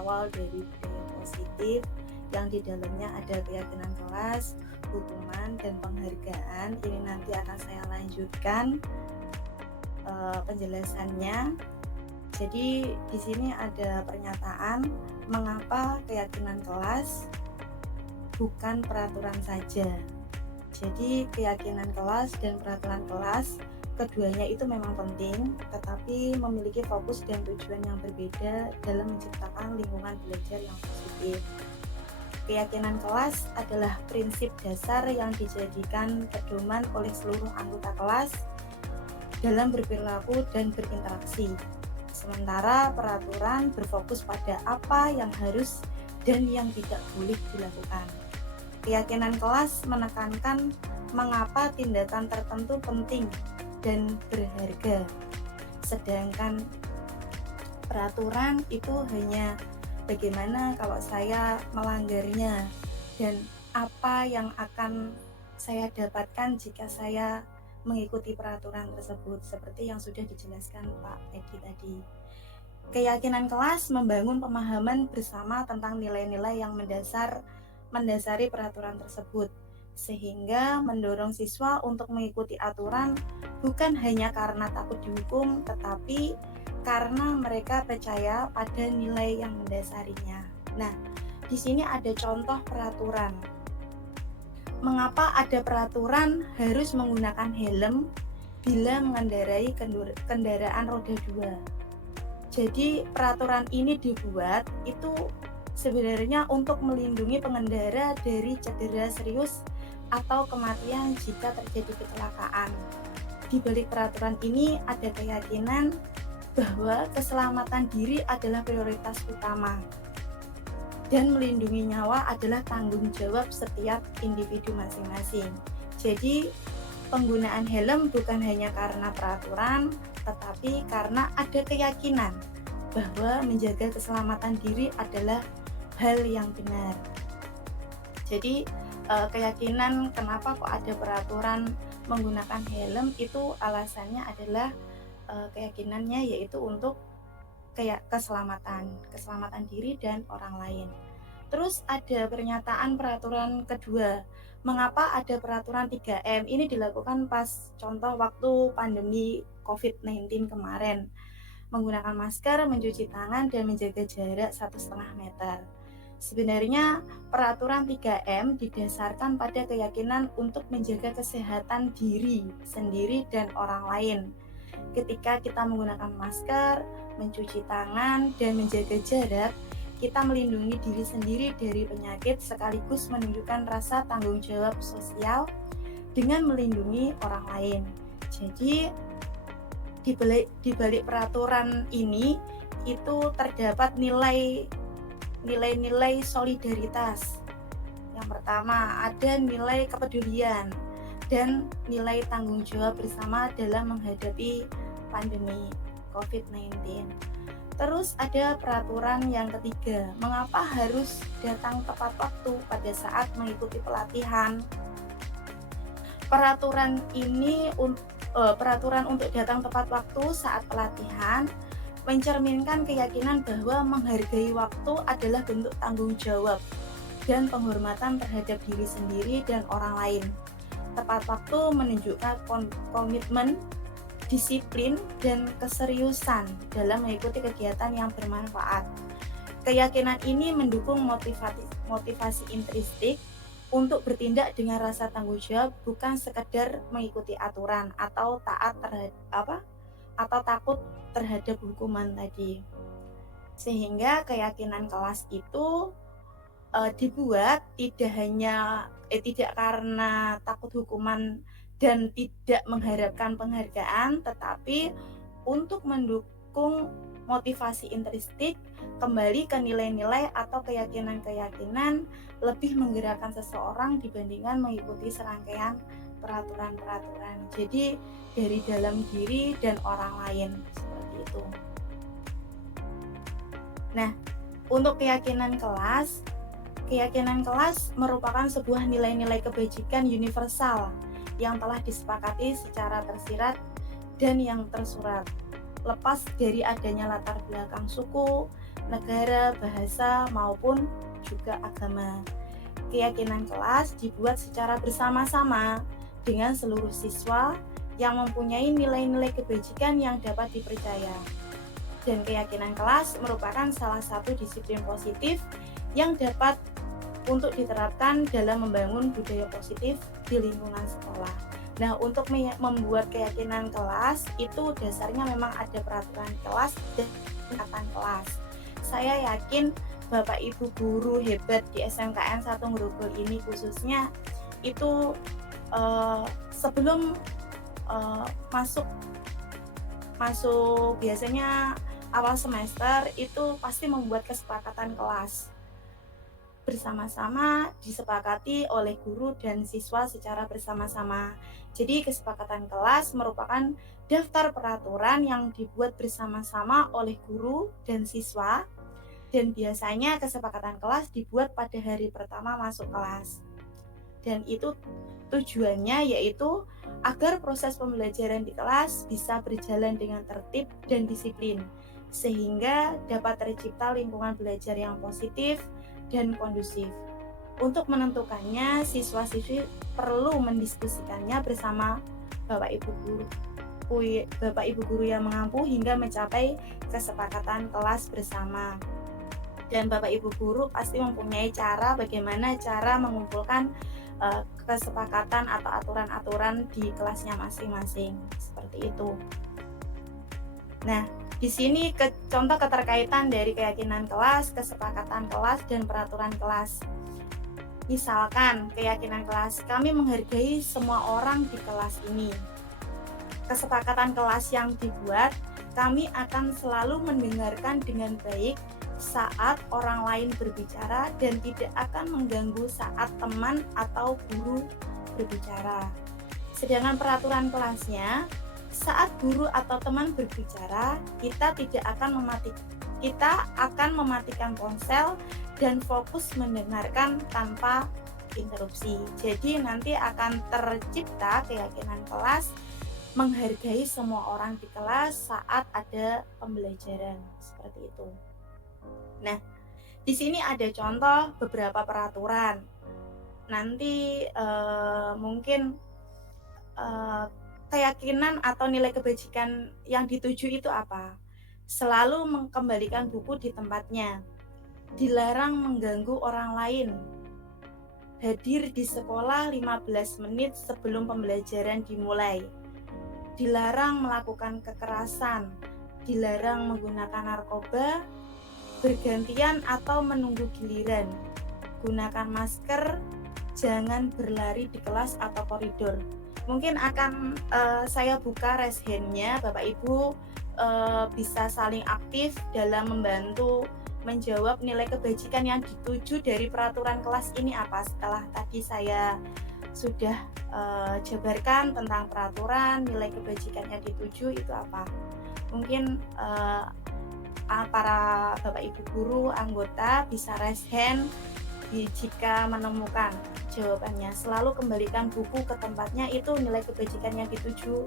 berawal dari budaya positif yang di dalamnya ada keyakinan kelas, hukuman, dan penghargaan. Ini nanti akan saya lanjutkan penjelasannya. Jadi di sini ada pernyataan mengapa keyakinan kelas bukan peraturan saja. Jadi keyakinan kelas dan peraturan kelas keduanya itu memang penting, tetapi memiliki fokus dan tujuan yang berbeda dalam menciptakan lingkungan belajar yang positif. Keyakinan kelas adalah prinsip dasar yang dijadikan pedoman oleh seluruh anggota kelas dalam berperilaku dan berinteraksi. Sementara peraturan berfokus pada apa yang harus dan yang tidak boleh dilakukan. Keyakinan kelas menekankan mengapa tindakan tertentu penting dan berharga, sedangkan peraturan itu hanya bagaimana kalau saya melanggarnya dan apa yang akan saya dapatkan jika saya mengikuti peraturan tersebut, seperti yang sudah dijelaskan Pak Edi tadi. Keyakinan kelas membangun pemahaman bersama tentang nilai-nilai yang mendasari peraturan tersebut, sehingga mendorong siswa untuk mengikuti aturan bukan hanya karena takut dihukum, tetapi karena mereka percaya pada nilai yang mendasarinya. Nah, di sini ada contoh peraturan. Mengapa ada peraturan harus menggunakan helm bila mengendarai kendaraan roda 2? Jadi peraturan ini dibuat itu sebenarnya untuk melindungi pengendara dari cedera serius atau kematian jika terjadi kecelakaan. Di balik peraturan ini ada keyakinan bahwa keselamatan diri adalah prioritas utama dan melindungi nyawa adalah tanggung jawab setiap individu masing-masing. Jadi penggunaan helm bukan hanya karena peraturan, tetapi karena ada keyakinan bahwa menjaga keselamatan diri adalah hal yang benar. Jadi keyakinan kenapa kok ada peraturan menggunakan helm itu alasannya adalah keyakinannya yaitu untuk keselamatan diri dan orang lain. Terus ada pernyataan peraturan kedua. Mengapa ada peraturan 3M? Ini dilakukan pas contoh waktu pandemi COVID-19 kemarin. Menggunakan masker, mencuci tangan, dan menjaga jarak 1,5 meter. Sebenarnya peraturan 3M didasarkan pada keyakinan untuk menjaga kesehatan diri sendiri dan orang lain. Ketika kita menggunakan masker, mencuci tangan, dan menjaga jarak, kita melindungi diri sendiri dari penyakit sekaligus menunjukkan rasa tanggung jawab sosial dengan melindungi orang lain. Jadi di balik peraturan ini itu terdapat nilai-nilai solidaritas. Yang pertama, ada nilai kepedulian dan nilai tanggung jawab bersama dalam menghadapi pandemi COVID-19. Terus ada peraturan yang ketiga, mengapa harus datang tepat waktu pada saat mengikuti pelatihan? Peraturan untuk datang tepat waktu saat pelatihan mencerminkan keyakinan bahwa menghargai waktu adalah bentuk tanggung jawab dan penghormatan terhadap diri sendiri dan orang lain. Tepat waktu menunjukkan komitmen, disiplin, dan keseriusan dalam mengikuti kegiatan yang bermanfaat. Keyakinan ini mendukung motivasi intrinsik untuk bertindak dengan rasa tanggung jawab, bukan sekedar mengikuti aturan atau takut terhadap hukuman tadi. Sehingga keyakinan kelas itu dibuat tidak karena takut hukuman dan tidak mengharapkan penghargaan, tetapi untuk mendukung motivasi intrinsik, kembali ke nilai-nilai atau keyakinan-keyakinan lebih menggerakkan seseorang dibandingkan mengikuti serangkaian peraturan-peraturan. Jadi dari dalam diri dan orang lain, seperti itu. Nah, untuk keyakinan kelas merupakan sebuah nilai-nilai kebajikan universal yang telah disepakati secara tersirat dan yang tersurat, lepas dari adanya latar belakang suku, negara, bahasa, maupun juga agama. Keyakinan kelas dibuat secara bersama-sama dengan seluruh siswa yang mempunyai nilai-nilai kebajikan yang dapat dipercaya. Dan keyakinan kelas merupakan salah satu disiplin positif yang dapat untuk diterapkan dalam membangun budaya positif di lingkungan sekolah. Nah, untuk membuat keyakinan kelas itu dasarnya memang ada peraturan kelas dan tingkatan kelas. Saya yakin Bapak Ibu guru hebat di SMKN 1 Grogol ini khususnya itu sebelum masuk biasanya awal semester itu pasti membuat kesepakatan kelas bersama-sama, disepakati oleh guru dan siswa secara bersama-sama. Jadi kesepakatan kelas merupakan daftar peraturan yang dibuat bersama-sama oleh guru dan siswa, dan biasanya kesepakatan kelas dibuat pada hari pertama masuk kelas. Dan itu tujuannya yaitu agar proses pembelajaran di kelas bisa berjalan dengan tertib dan disiplin, sehingga dapat tercipta lingkungan belajar yang positif dan kondusif. Untuk menentukannya, siswa-siswi perlu mendiskusikannya bersama Bapak Ibu guru yang mengampu hingga mencapai kesepakatan kelas bersama. Dan Bapak Ibu guru pasti mempunyai cara bagaimana cara mengumpulkan kesepakatan atau aturan-aturan di kelasnya masing-masing, seperti itu. Nah, di sini contoh keterkaitan dari keyakinan kelas, kesepakatan kelas, dan peraturan kelas. Misalkan keyakinan kelas, kami menghargai semua orang di kelas ini. Kesepakatan kelas yang dibuat, kami akan selalu mendengarkan dengan baik saat orang lain berbicara dan tidak akan mengganggu saat teman atau guru berbicara. Sedangkan peraturan kelasnya, saat guru atau teman berbicara, kita akan mematikan ponsel dan fokus mendengarkan tanpa interupsi. Jadi nanti akan tercipta keyakinan kelas menghargai semua orang di kelas saat ada pembelajaran, seperti itu. Nah, di sini ada contoh beberapa peraturan. Nanti mungkin keyakinan atau nilai kebajikan yang dituju itu apa? Selalu mengembalikan buku di tempatnya. Dilarang mengganggu orang lain. Hadir di sekolah 15 menit sebelum pembelajaran dimulai. Dilarang melakukan kekerasan. Dilarang menggunakan narkoba, bergantian atau menunggu giliran. Gunakan masker, jangan berlari di kelas atau koridor. Mungkin akan saya buka raise hand-nya, Bapak Ibu bisa saling aktif dalam membantu menjawab nilai kebajikan yang dituju dari peraturan kelas ini apa. Setelah tadi saya sudah jabarkan tentang peraturan, nilai kebajikan yang dituju itu apa. Mungkin para Bapak Ibu guru anggota bisa raise hand jika menemukan jawabannya. Selalu kembalikan buku ke tempatnya, itu nilai kebajikan yang dituju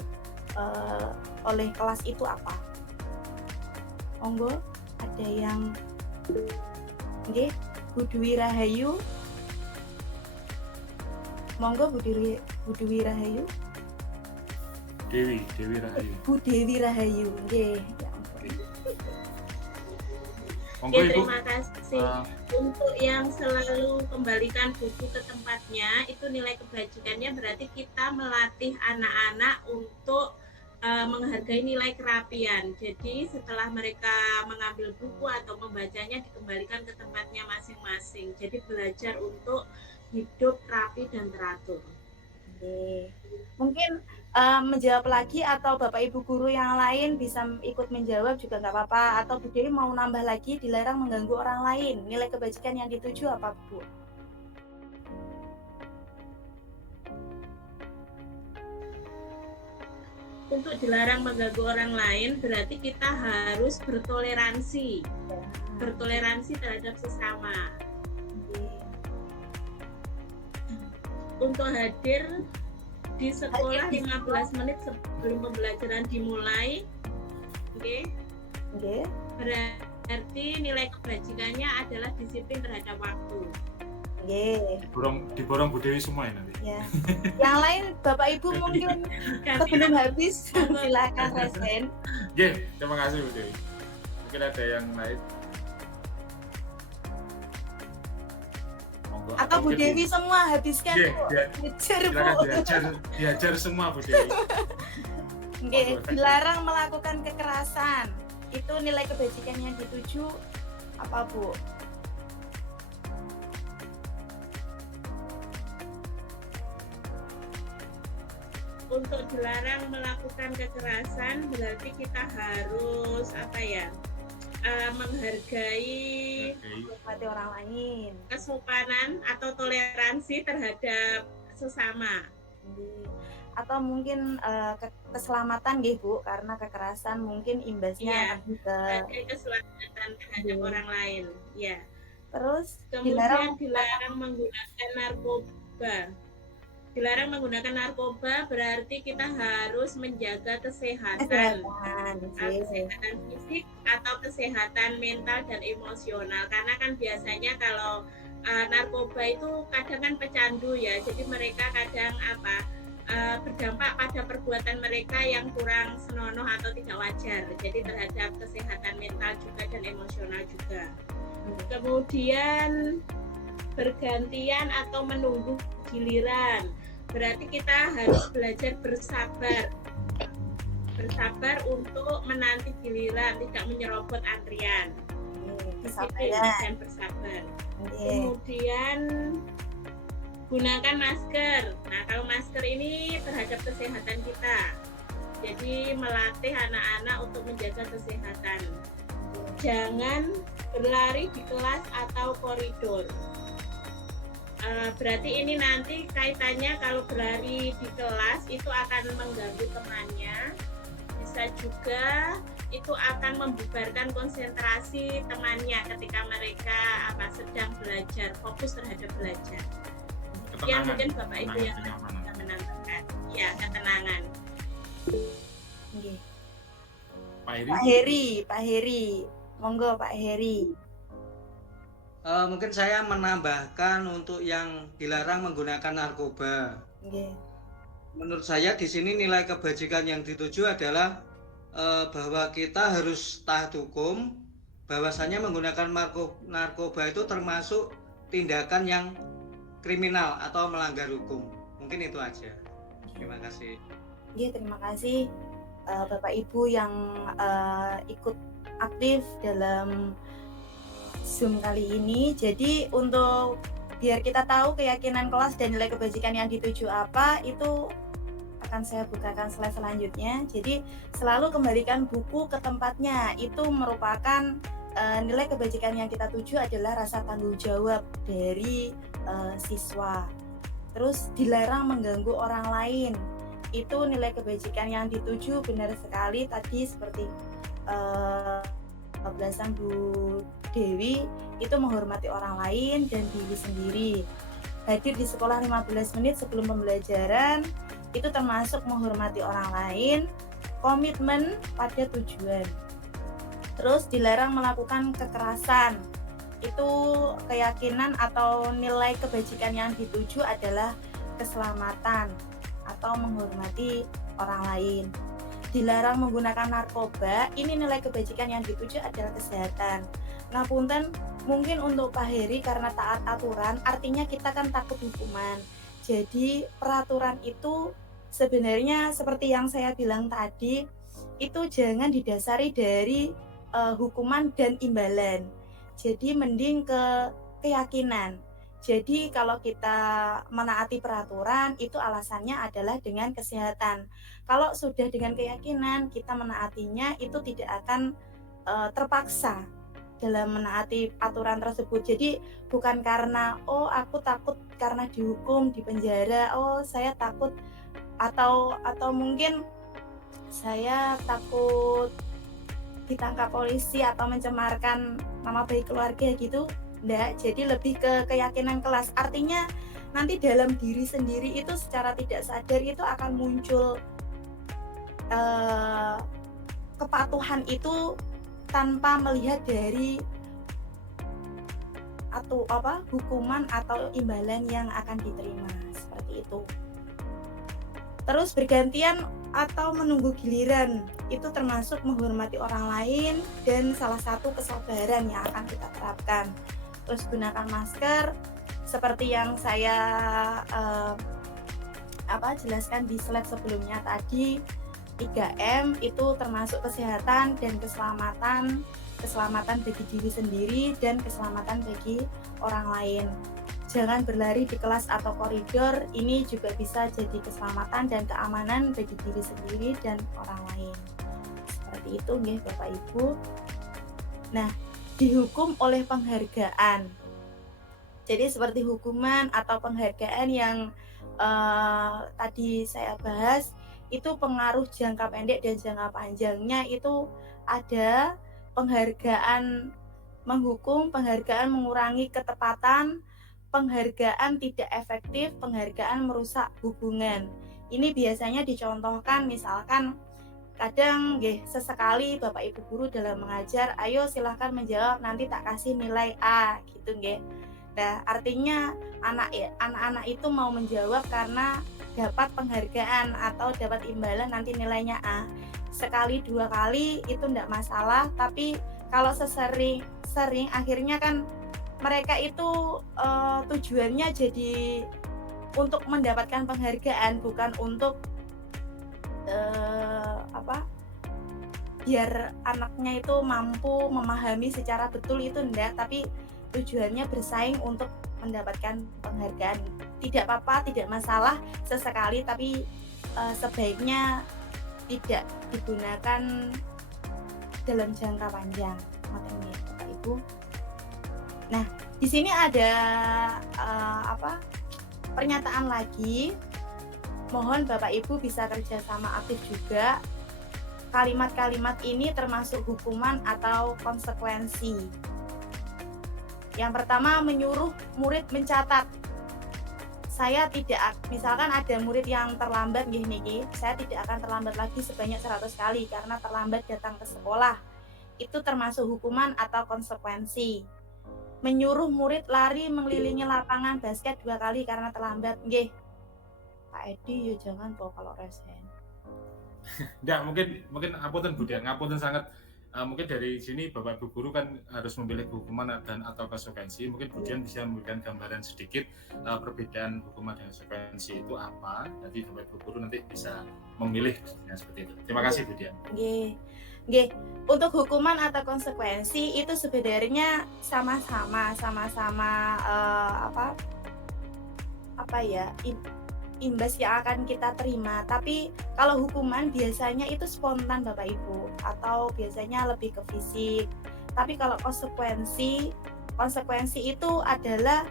oleh kelas itu apa. Monggo, ada yang nggih, Bu Dwi Rahayu. Monggo Bu Dwi Rahayu. Dewi Rahayu. Bu Dewi Rahayu, nggih. Monggo Ibu. Terima kasih. Untuk yang selalu kembalikan buku ke tempatnya, itu nilai kebajikannya berarti kita melatih anak-anak untuk menghargai nilai kerapian. Jadi setelah mereka mengambil buku atau membacanya, dikembalikan ke tempatnya masing-masing. Jadi belajar untuk hidup rapi dan teratur. Oke. Mungkin menjawab lagi atau Bapak Ibu guru yang lain bisa ikut menjawab juga nggak apa-apa, atau Bu Dewi mau nambah lagi, dilarang mengganggu orang lain, nilai kebajikan yang dituju apa Bu? Untuk dilarang mengganggu orang lain berarti kita harus bertoleransi terhadap sesama. Untuk hadir di sekolah 15 menit sebelum pembelajaran dimulai, berarti Berarti nilai kebajikannya adalah disiplin terhadap waktu. Nggih. Diborong Bu Dewi semua ya nanti. Ya. Yang lain Bapak Ibu mungkin sebelum habis silakan resen. Oke, terima kasih Bu Dewi. Mungkin ada yang lain. Monggo. Atau Bu mungkin Dewi semua habiskan Nggih, Bu. Ngejar Bu. silakan diajar semua Bu Dewi. Nggih, dilarang melakukan kekerasan. Itu nilai kebajikan yang dituju apa Bu? Untuk dilarang melakukan kekerasan berarti kita harus menghargai Menghormati orang lain. kesopanan atau toleransi terhadap sesama. Atau mungkin keselamatan nggih Bu, karena kekerasan mungkin imbasnya lebih ke Sebagai keselamatan terhadap orang lain. Ya. terus Kemudian dilarang menggunakan narkoba. Dilarang menggunakan narkoba berarti kita harus menjaga kesehatan fisik atau kesehatan mental dan emosional, karena kan biasanya kalau narkoba itu kadang kan pecandu ya, jadi mereka kadang berdampak pada perbuatan mereka yang kurang senonoh atau tidak wajar, jadi terhadap kesehatan mental juga dan emosional juga. Kemudian bergantian atau menunggu giliran, berarti kita harus belajar bersabar untuk menanti giliran, tidak menyerobot antrian. Disiplin dan bersabar. Kemudian gunakan masker. Nah, kalau masker ini terhadap kesehatan kita, jadi melatih anak-anak untuk menjaga kesehatan. Jangan berlari di kelas atau koridor. Berarti ini nanti kaitannya kalau berlari di kelas itu akan mengganggu temannya, bisa juga itu akan membubarkan konsentrasi temannya ketika mereka sedang belajar, fokus terhadap belajar. Yang mungkin Bapak Ibu yang bisa menambahkan, ya, ketenangan. Pak Heri, monggo Pak Heri. Mungkin saya menambahkan untuk yang dilarang menggunakan narkoba. Menurut saya di sini nilai kebajikan yang dituju adalah bahwa kita harus taat hukum, bahwasanya menggunakan narkoba itu termasuk tindakan yang kriminal atau melanggar hukum. Mungkin itu aja. Terima kasih. Terima kasih Bapak Ibu yang ikut aktif dalam Zoom kali ini. Jadi untuk biar kita tahu keyakinan kelas dan nilai kebajikan yang dituju apa, itu akan saya bukakan slide selanjutnya. Jadi selalu kembalikan buku ke tempatnya. Itu merupakan nilai kebajikan yang kita tuju adalah rasa tanggung jawab dari siswa. Terus dilarang mengganggu orang lain. Itu nilai kebajikan yang dituju, benar sekali tadi seperti pembahasan Bu Dewi, itu menghormati orang lain dan diri sendiri. Hadir di sekolah 15 menit sebelum pembelajaran itu termasuk menghormati orang lain, komitmen pada tujuan. Terus dilarang melakukan kekerasan. Itu keyakinan atau nilai kebajikan yang dituju adalah keselamatan atau menghormati orang lain. Dilarang menggunakan narkoba, ini nilai kebajikan yang dituju adalah kesehatan. Ngapunten, mungkin untuk Pak Heri karena taat aturan, artinya kita kan takut hukuman. Jadi peraturan itu sebenarnya seperti yang saya bilang tadi, itu jangan didasari dari hukuman dan imbalan. Jadi mending ke keyakinan. Jadi kalau kita menaati peraturan itu alasannya adalah dengan kesehatan. Kalau sudah dengan keyakinan kita menaatinya itu tidak akan terpaksa dalam menaati aturan tersebut. Jadi bukan karena aku takut karena dihukum di penjara, saya takut atau mungkin saya takut ditangkap polisi atau mencemarkan nama baik keluarga gitu. Enggak, jadi lebih ke keyakinan kelas. Artinya nanti dalam diri sendiri itu secara tidak sadar itu akan muncul kepatuhan itu tanpa melihat dari atau hukuman atau imbalan yang akan diterima, seperti itu. Terus bergantian atau menunggu giliran, itu termasuk menghormati orang lain dan salah satu kesabaran yang akan kita terapkan. Terus gunakan masker seperti yang saya jelaskan di slide sebelumnya tadi. 3M itu termasuk kesehatan dan keselamatan bagi diri sendiri dan keselamatan bagi orang lain. Jangan berlari di kelas atau koridor, ini juga bisa jadi keselamatan dan keamanan bagi diri sendiri dan orang lain. Seperti itu nih Bapak Ibu. Nah, dihukum oleh penghargaan. Jadi seperti hukuman atau penghargaan yang tadi saya bahas, itu pengaruh jangka pendek dan jangka panjangnya itu ada penghargaan menghukum, penghargaan mengurangi ketepatan, penghargaan tidak efektif, penghargaan merusak hubungan. Ini biasanya dicontohkan misalkan kadang sesekali Bapak Ibu guru dalam mengajar, ayo silahkan menjawab nanti tak kasih nilai A gitu nggih. Nah, artinya anak-anak itu mau menjawab karena dapat penghargaan atau dapat imbalan nanti nilainya A. Sekali 2 kali itu enggak masalah, tapi kalau sering akhirnya kan mereka itu tujuannya jadi untuk mendapatkan penghargaan, bukan untuk biar anaknya itu mampu memahami secara betul, itu enggak, tapi tujuannya bersaing untuk mendapatkan penghargaan. Tidak apa-apa, tidak masalah sesekali, tapi sebaiknya tidak digunakan dalam jangka panjang. Bapak Ibu. Nah, di sini ada pernyataan lagi. Mohon Bapak Ibu bisa kerjasama aktif juga. Kalimat-kalimat ini termasuk hukuman atau konsekuensi. Yang pertama, menyuruh murid mencatat. Saya tidak, misalkan ada murid yang terlambat niki, saya tidak akan terlambat lagi sebanyak 100 kali karena terlambat datang ke sekolah. Itu termasuk hukuman atau konsekuensi. Menyuruh murid lari mengelilingi lapangan basket 2 kali karena terlambat. Nggih. Pak Edi, ya jangan kok kalau resen. Enggak, mungkin apunten Bu Dian, ngapunten sangat. Mungkin dari sini Bapak Ibu guru kan harus memilih hukuman dan atau konsekuensi. Mungkin Bu Dian bisa memberikan gambaran sedikit perbedaan hukuman dan konsekuensi itu apa. Nanti Bapak Ibu guru nanti bisa memilih seperti itu. Terima kasih Bu Dian. Nggih. Untuk hukuman atau konsekuensi itu sebenarnya sama-sama imbas yang akan kita terima. Tapi kalau hukuman biasanya itu spontan Bapak Ibu, atau biasanya lebih ke fisik. Tapi kalau konsekuensi itu adalah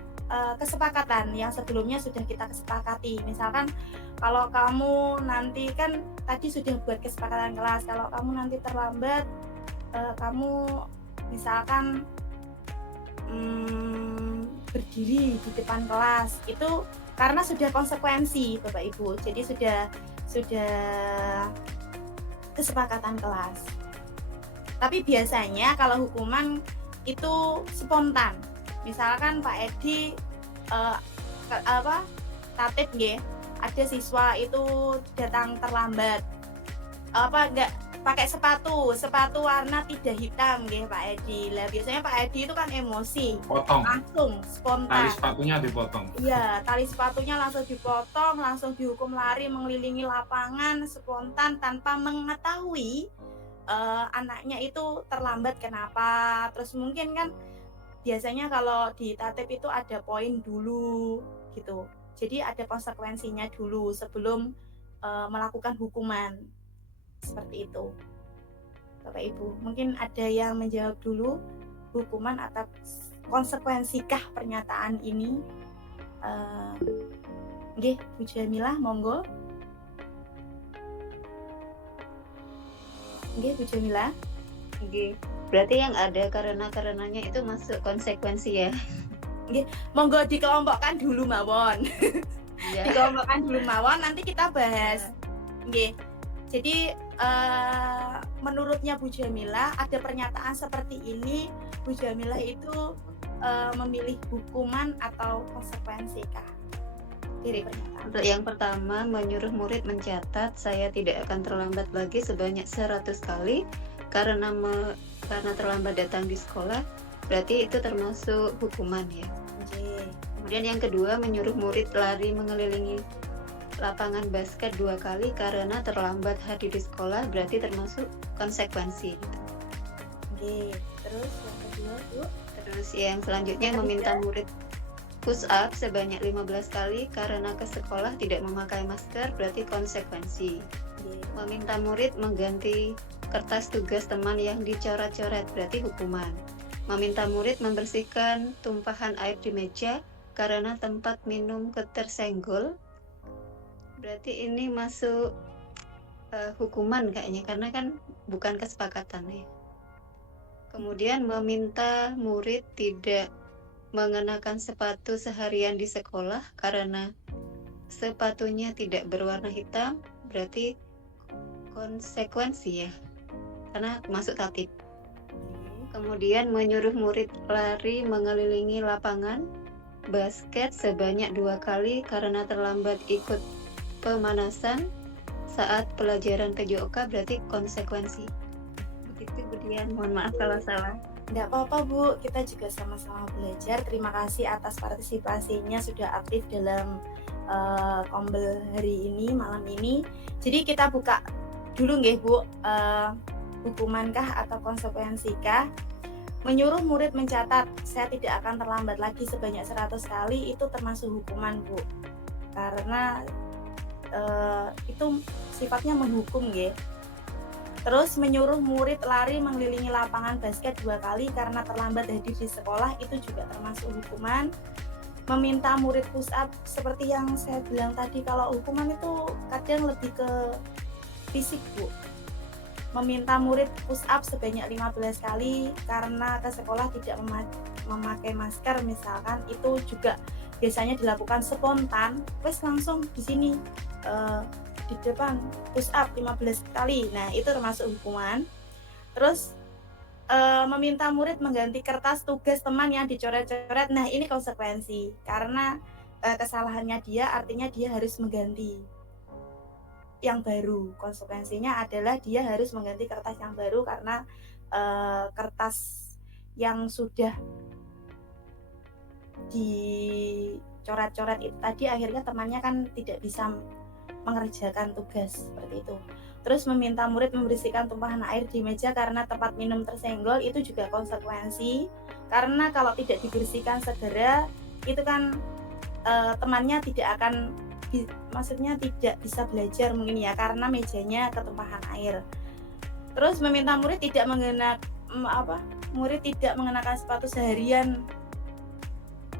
kesepakatan yang sebelumnya sudah kita kesepakati. Misalkan kalau kamu nanti, kan tadi sudah buat kesepakatan kelas, kalau kamu nanti terlambat, kamu misalkan berdiri di depan kelas, itu karena sudah konsekuensi Bapak Ibu, jadi sudah kesepakatan kelas. Tapi biasanya kalau hukuman itu spontan. Misalkan Pak Edi tatip nggih, ada siswa itu datang terlambat, enggak pakai sepatu warna tidak hitam nggih Pak Edi. Lah biasanya Pak Edi itu kan emosi, potong, langsung spontan. Tali sepatunya dipotong. Iya, tali sepatunya langsung dipotong, langsung dihukum lari mengelilingi lapangan spontan tanpa mengetahui anaknya itu terlambat kenapa. Terus mungkin kan biasanya kalau di tatip itu ada poin dulu gitu. Jadi ada konsekuensinya dulu sebelum melakukan hukuman. Seperti itu Bapak Ibu. Mungkin ada yang menjawab dulu, hukuman atau konsekuensikah pernyataan ini? Nggih, Bu Jamilah, monggo. Nggih, Bu Jamilah. Nggih. Berarti yang ada karenanya itu masuk konsekuensi ya. Nggih, monggo dikelompokkan dulu mawon. Iya. Dikelompokkan dulu mawon, nanti kita bahas. Nggih. Jadi menurutnya Bu Jamila ada pernyataan seperti ini, Bu Jamila itu memilih hukuman atau konsekuensi kah dari pernyataan? Untuk yang pertama, menyuruh murid mencatat saya tidak akan terlambat lagi sebanyak 100 kali karena terlambat datang di sekolah, berarti itu termasuk hukuman ya. Oke. Kemudian yang kedua, menyuruh murid lari mengelilingi lapangan basket 2 kali karena terlambat hadir di sekolah, berarti termasuk konsekuensi gitu. Oke. Terus yang kedua, Bu? Terus yang selanjutnya, Yang meminta murid push up sebanyak 15 kali karena ke sekolah tidak memakai masker, berarti konsekuensi. Oke. Meminta murid mengganti kertas tugas teman yang dicoret-coret, berarti hukuman. Meminta murid membersihkan tumpahan air di meja karena tempat minum ketersenggol, berarti ini masuk hukuman kayaknya, karena kan bukan kesepakatan ya. Kemudian meminta murid tidak mengenakan sepatu seharian di sekolah karena sepatunya tidak berwarna hitam, berarti konsekuensi ya, karena masuk tatib. Kemudian menyuruh murid lari mengelilingi lapangan basket sebanyak 2 kali karena terlambat ikut pemanasan saat pelajaran PJOK, berarti konsekuensi. Begitu Budian, mohon maaf kalau salah. Nggak apa-apa Bu, kita juga sama-sama belajar. Terima kasih atas partisipasinya, sudah aktif dalam kombel hari ini, malam ini. Jadi kita buka dulu nggih Bu, hukumankah atau konsekuensikah? Menyuruh murid mencatat saya tidak akan terlambat lagi sebanyak 100 kali itu termasuk hukuman Bu, karena itu sifatnya menghukum nggih. Terus menyuruh murid lari mengelilingi lapangan basket 2 kali karena terlambat hadir di sekolah itu juga termasuk hukuman. Meminta murid push up seperti yang saya bilang tadi, kalau hukuman itu kadang lebih ke fisik Bu. Meminta murid push up sebanyak 15 kali karena ke sekolah tidak memakai masker misalkan, itu juga biasanya dilakukan spontan, wes langsung di sini di depan push up 15 kali. Nah, itu termasuk hukuman. Terus meminta murid mengganti kertas tugas teman yang dicoret-coret. Nah, ini konsekuensi karena kesalahannya dia, artinya dia harus mengganti yang baru. Konsekuensinya adalah dia harus mengganti kertas yang baru karena kertas yang sudah dicoret-coret itu tadi akhirnya temannya kan tidak bisa mengerjakan tugas seperti itu. Terus meminta murid membersihkan tumpahan air di meja karena tempat minum tersenggol, itu juga konsekuensi karena kalau tidak dibersihkan segera itu kan temannya tidak akan maksudnya tidak bisa belajar mungkin ya, karena mejanya ketumpahan air. Terus meminta murid tidak mengenakan sepatu seharian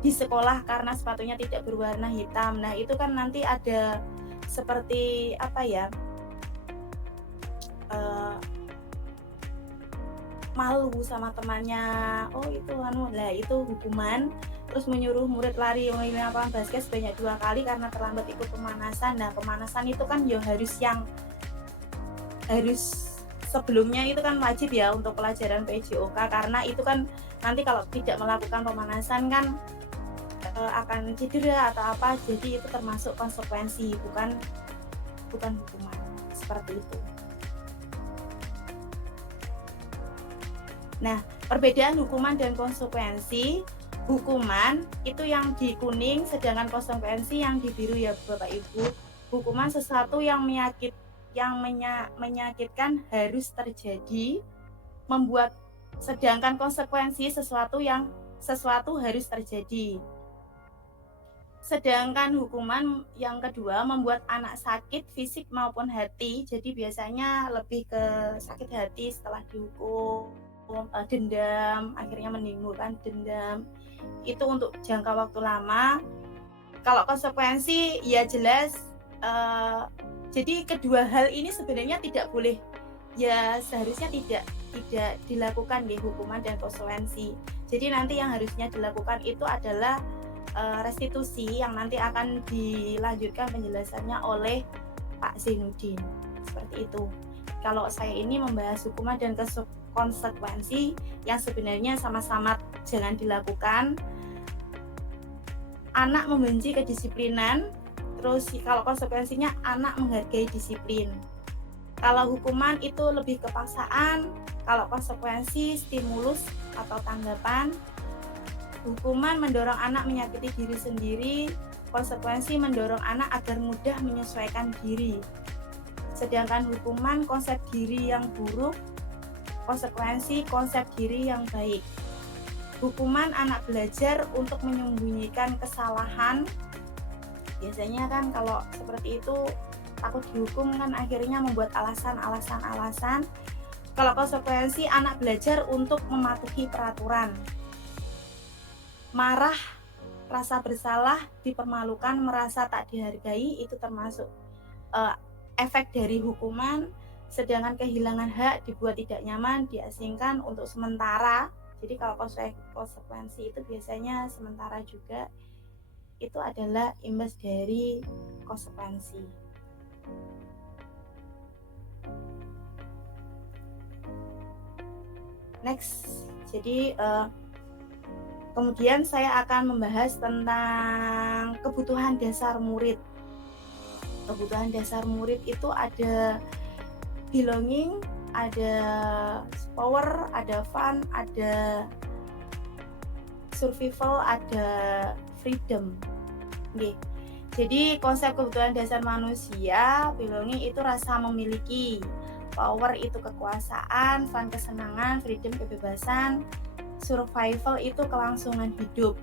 di sekolah karena sepatunya tidak berwarna hitam. Nah, itu kan nanti ada seperti apa ya, malu sama temannya, oh itu lah itu hukuman. Terus menyuruh murid lari mengelilingi lapangan basket sebanyak 2 kali karena terlambat ikut pemanasan. Nah, pemanasan itu kan ya harus sebelumnya itu kan wajib ya untuk pelajaran PJOK, karena itu kan nanti kalau tidak melakukan pemanasan kan akan cedera atau apa, jadi itu termasuk konsekuensi, bukan hukuman seperti itu. Nah, perbedaan hukuman dan konsekuensi, hukuman itu yang di kuning, sedangkan konsekuensi yang di biru ya Bapak Ibu. Hukuman sesuatu yang menyakitkan harus terjadi, sedangkan konsekuensi sesuatu harus terjadi. Sedangkan hukuman yang kedua membuat anak sakit fisik maupun hati, jadi biasanya lebih ke sakit hati setelah dihukum, dendam, akhirnya menimbulkan dendam, itu untuk jangka waktu lama. Kalau konsekuensi ya jelas, jadi kedua hal ini sebenarnya tidak boleh, ya seharusnya tidak dilakukan di hukuman dan konsekuensi. Jadi nanti yang harusnya dilakukan itu adalah restitusi yang nanti akan dilanjutkan penjelasannya oleh Pak Zainuddin, seperti itu. kalau saya ini membahas hukuman dan konsekuensi yang sebenarnya sama-sama jangan dilakukan. Anak membenci kedisiplinan, terus kalau konsekuensinya anak menghargai disiplin. Kalau hukuman itu lebih ke paksaan, kalau konsekuensi stimulus atau tanggapan. Hukuman mendorong anak menyakiti diri sendiri, konsekuensi mendorong anak agar mudah menyesuaikan diri. Sedangkan hukuman konsep diri yang buruk, konsekuensi konsep diri yang baik. Hukuman anak belajar untuk menyembunyikan kesalahan. Biasanya kan kalau seperti itu takut dihukum kan akhirnya membuat alasan. Kalau konsekuensi anak belajar untuk mematuhi peraturan. Marah, rasa bersalah, dipermalukan, merasa tak dihargai itu termasuk efek dari hukuman. Sedangkan kehilangan hak, dibuat tidak nyaman, diasingkan untuk sementara. Jadi kalau konsekuensi itu biasanya sementara juga, itu adalah imbas dari konsekuensi. Next, jadi kemudian saya akan membahas tentang kebutuhan dasar murid. Kebutuhan dasar murid itu ada belonging, ada power, ada fun, ada survival, ada freedom. Oke. Jadi konsep kebutuhan dasar manusia, belonging itu rasa memiliki, power itu kekuasaan, fun kesenangan, freedom kebebasan, survival itu kelangsungan hidup.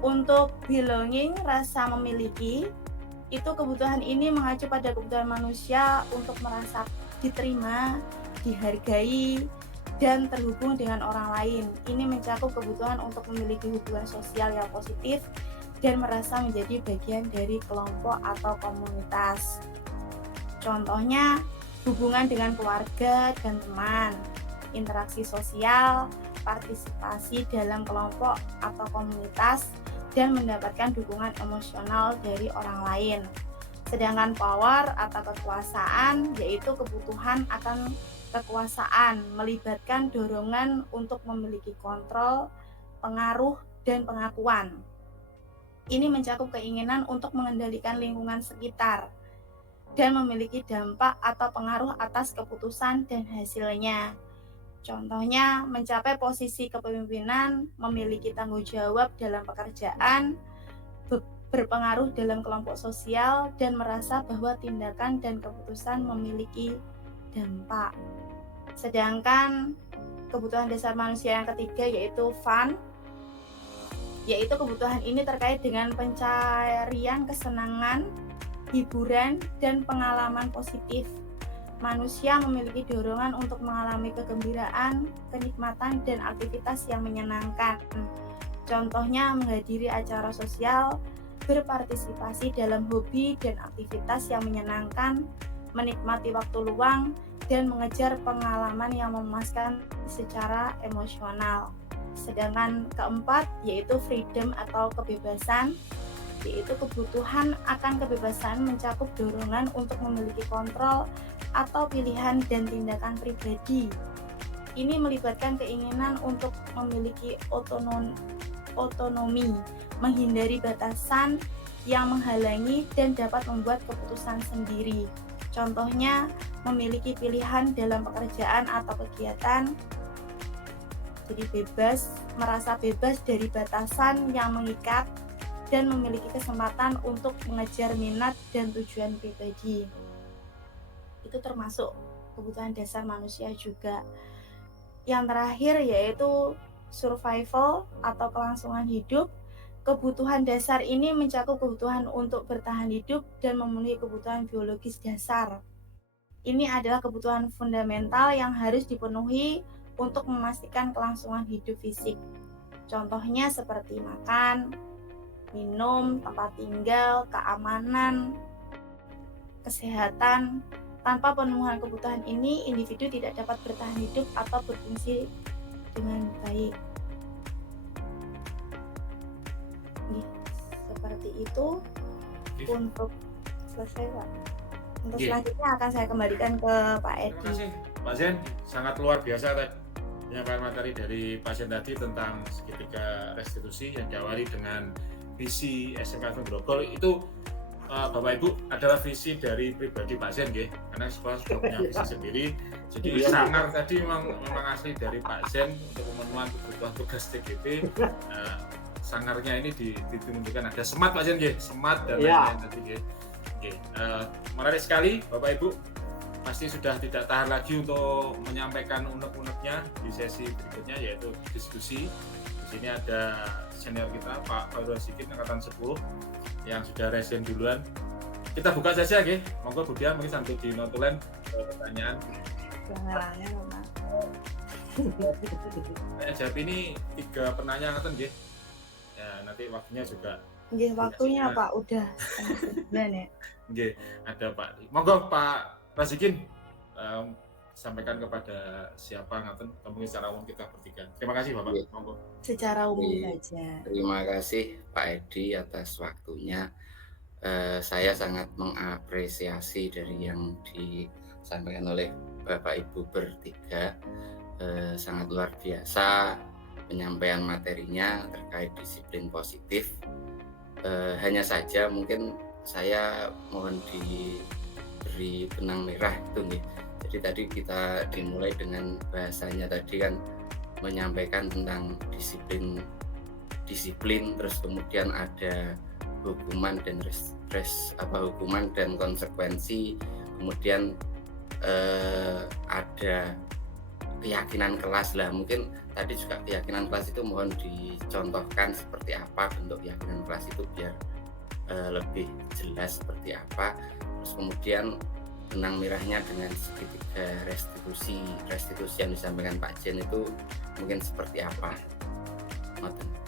Untuk belonging, rasa memiliki, itu kebutuhan ini mengacu pada kebutuhan manusia untuk merasa diterima, dihargai, dan terhubung dengan orang lain. Ini mencakup kebutuhan untuk memiliki hubungan sosial yang positif dan merasa menjadi bagian dari kelompok atau komunitas. Contohnya, hubungan dengan keluarga dan teman, interaksi sosial, partisipasi dalam kelompok atau komunitas, dan mendapatkan dukungan emosional dari orang lain. Sedangkan power atau kekuasaan yaitu kebutuhan akan kekuasaan, melibatkan dorongan untuk memiliki kontrol, pengaruh, dan pengakuan. Ini mencakup keinginan untuk mengendalikan lingkungan sekitar dan memiliki dampak atau pengaruh atas keputusan dan hasilnya. Contohnya, mencapai posisi kepemimpinan, memiliki tanggung jawab dalam pekerjaan, berpengaruh dalam kelompok sosial, dan merasa bahwa tindakan dan keputusan memiliki dampak. Sedangkan kebutuhan dasar manusia yang ketiga yaitu fun, yaitu kebutuhan ini terkait dengan pencarian kesenangan, hiburan, dan pengalaman positif. Manusia memiliki dorongan untuk mengalami kegembiraan, kenikmatan, dan aktivitas yang menyenangkan. Contohnya menghadiri acara sosial, berpartisipasi dalam hobi dan aktivitas yang menyenangkan, menikmati waktu luang, dan mengejar pengalaman yang memuaskan secara emosional. Sedangkan keempat yaitu freedom atau kebebasan, yaitu kebutuhan akan kebebasan mencakup dorongan untuk memiliki kontrol atau pilihan dan tindakan pribadi. Ini melibatkan keinginan untuk memiliki otonomi, menghindari batasan yang menghalangi dan dapat membuat keputusan sendiri. Contohnya, memiliki pilihan dalam pekerjaan atau kegiatan, jadi bebas, merasa bebas dari batasan yang mengikat, dan memiliki kesempatan untuk mengejar minat dan tujuan pribadi. Itu termasuk kebutuhan dasar manusia juga. Yang terakhir yaitu survival atau kelangsungan hidup. Kebutuhan dasar ini mencakup kebutuhan untuk bertahan hidup dan memenuhi kebutuhan biologis dasar. Ini adalah kebutuhan fundamental yang harus dipenuhi untuk memastikan kelangsungan hidup fisik. Contohnya seperti makan, minum, tempat tinggal, keamanan, kesehatan. Tanpa pemenuhan kebutuhan ini, individu tidak dapat bertahan hidup atau berfungsi dengan baik. Seperti itu untuk selesai, Pak. Untuk Oke. selanjutnya akan saya kembalikan ke Pak Terima Edi. kasih Pak Zen, sangat luar biasa penyampaian materi dari pasien tadi tentang segitiga restitusi yang diawali dengan visi SMK Grogol. Itu Bapak Ibu adalah visi dari pribadi Pak Zen ya, karena sekolah sudah punya visi sendiri. Jadi sangar tadi memang asli dari Pak Zen untuk pemenuhan kebutuhan tugas TGP. Sangarnya ini ditunjukkan ada semat Pak Zen ya, semat dan lain-lain tadi ya. Oke, menarik sekali Bapak Ibu. Pasti sudah tidak tahan lagi untuk menyampaikan unek-uneknya di sesi berikutnya, yaitu diskusi. Di sini ada senior kita Pak Fairul Sikit angkatan 10 yang sudah resen duluan. Kita buka saja ya, monggo Budian mungkin sambil di notulen pertanyaan. Jangan Pak. Jawab ini 3 penanya ngeten nggih. Ya, nanti waktunya juga. Nggih, waktunya Pak udah 9 ya. Nggih, ada Pak. Monggo Pak Rasikin, sampaikan kepada siapa ngaten, mungkin secara umum kita bertiga. Terima kasih Bapak. Monggo. Secara umum saja. Terima kasih Pak Edi atas waktunya. Saya sangat mengapresiasi dari yang disampaikan oleh Bapak Ibu bertiga. Sangat luar biasa penyampaian materinya terkait disiplin positif. Hanya saja mungkin saya mohon diberi benang merah itu nih. Jadi tadi kita dimulai dengan bahasanya tadi kan menyampaikan tentang disiplin, terus kemudian ada hukuman dan hukuman dan konsekuensi, kemudian ada keyakinan kelas lah. Mungkin tadi juga keyakinan kelas itu mohon dicontohkan seperti apa bentuk keyakinan kelas itu biar lebih jelas seperti apa. Terus kemudian benang merahnya dengan segitiga restitusi yang disampaikan Pak Jen itu mungkin seperti apa.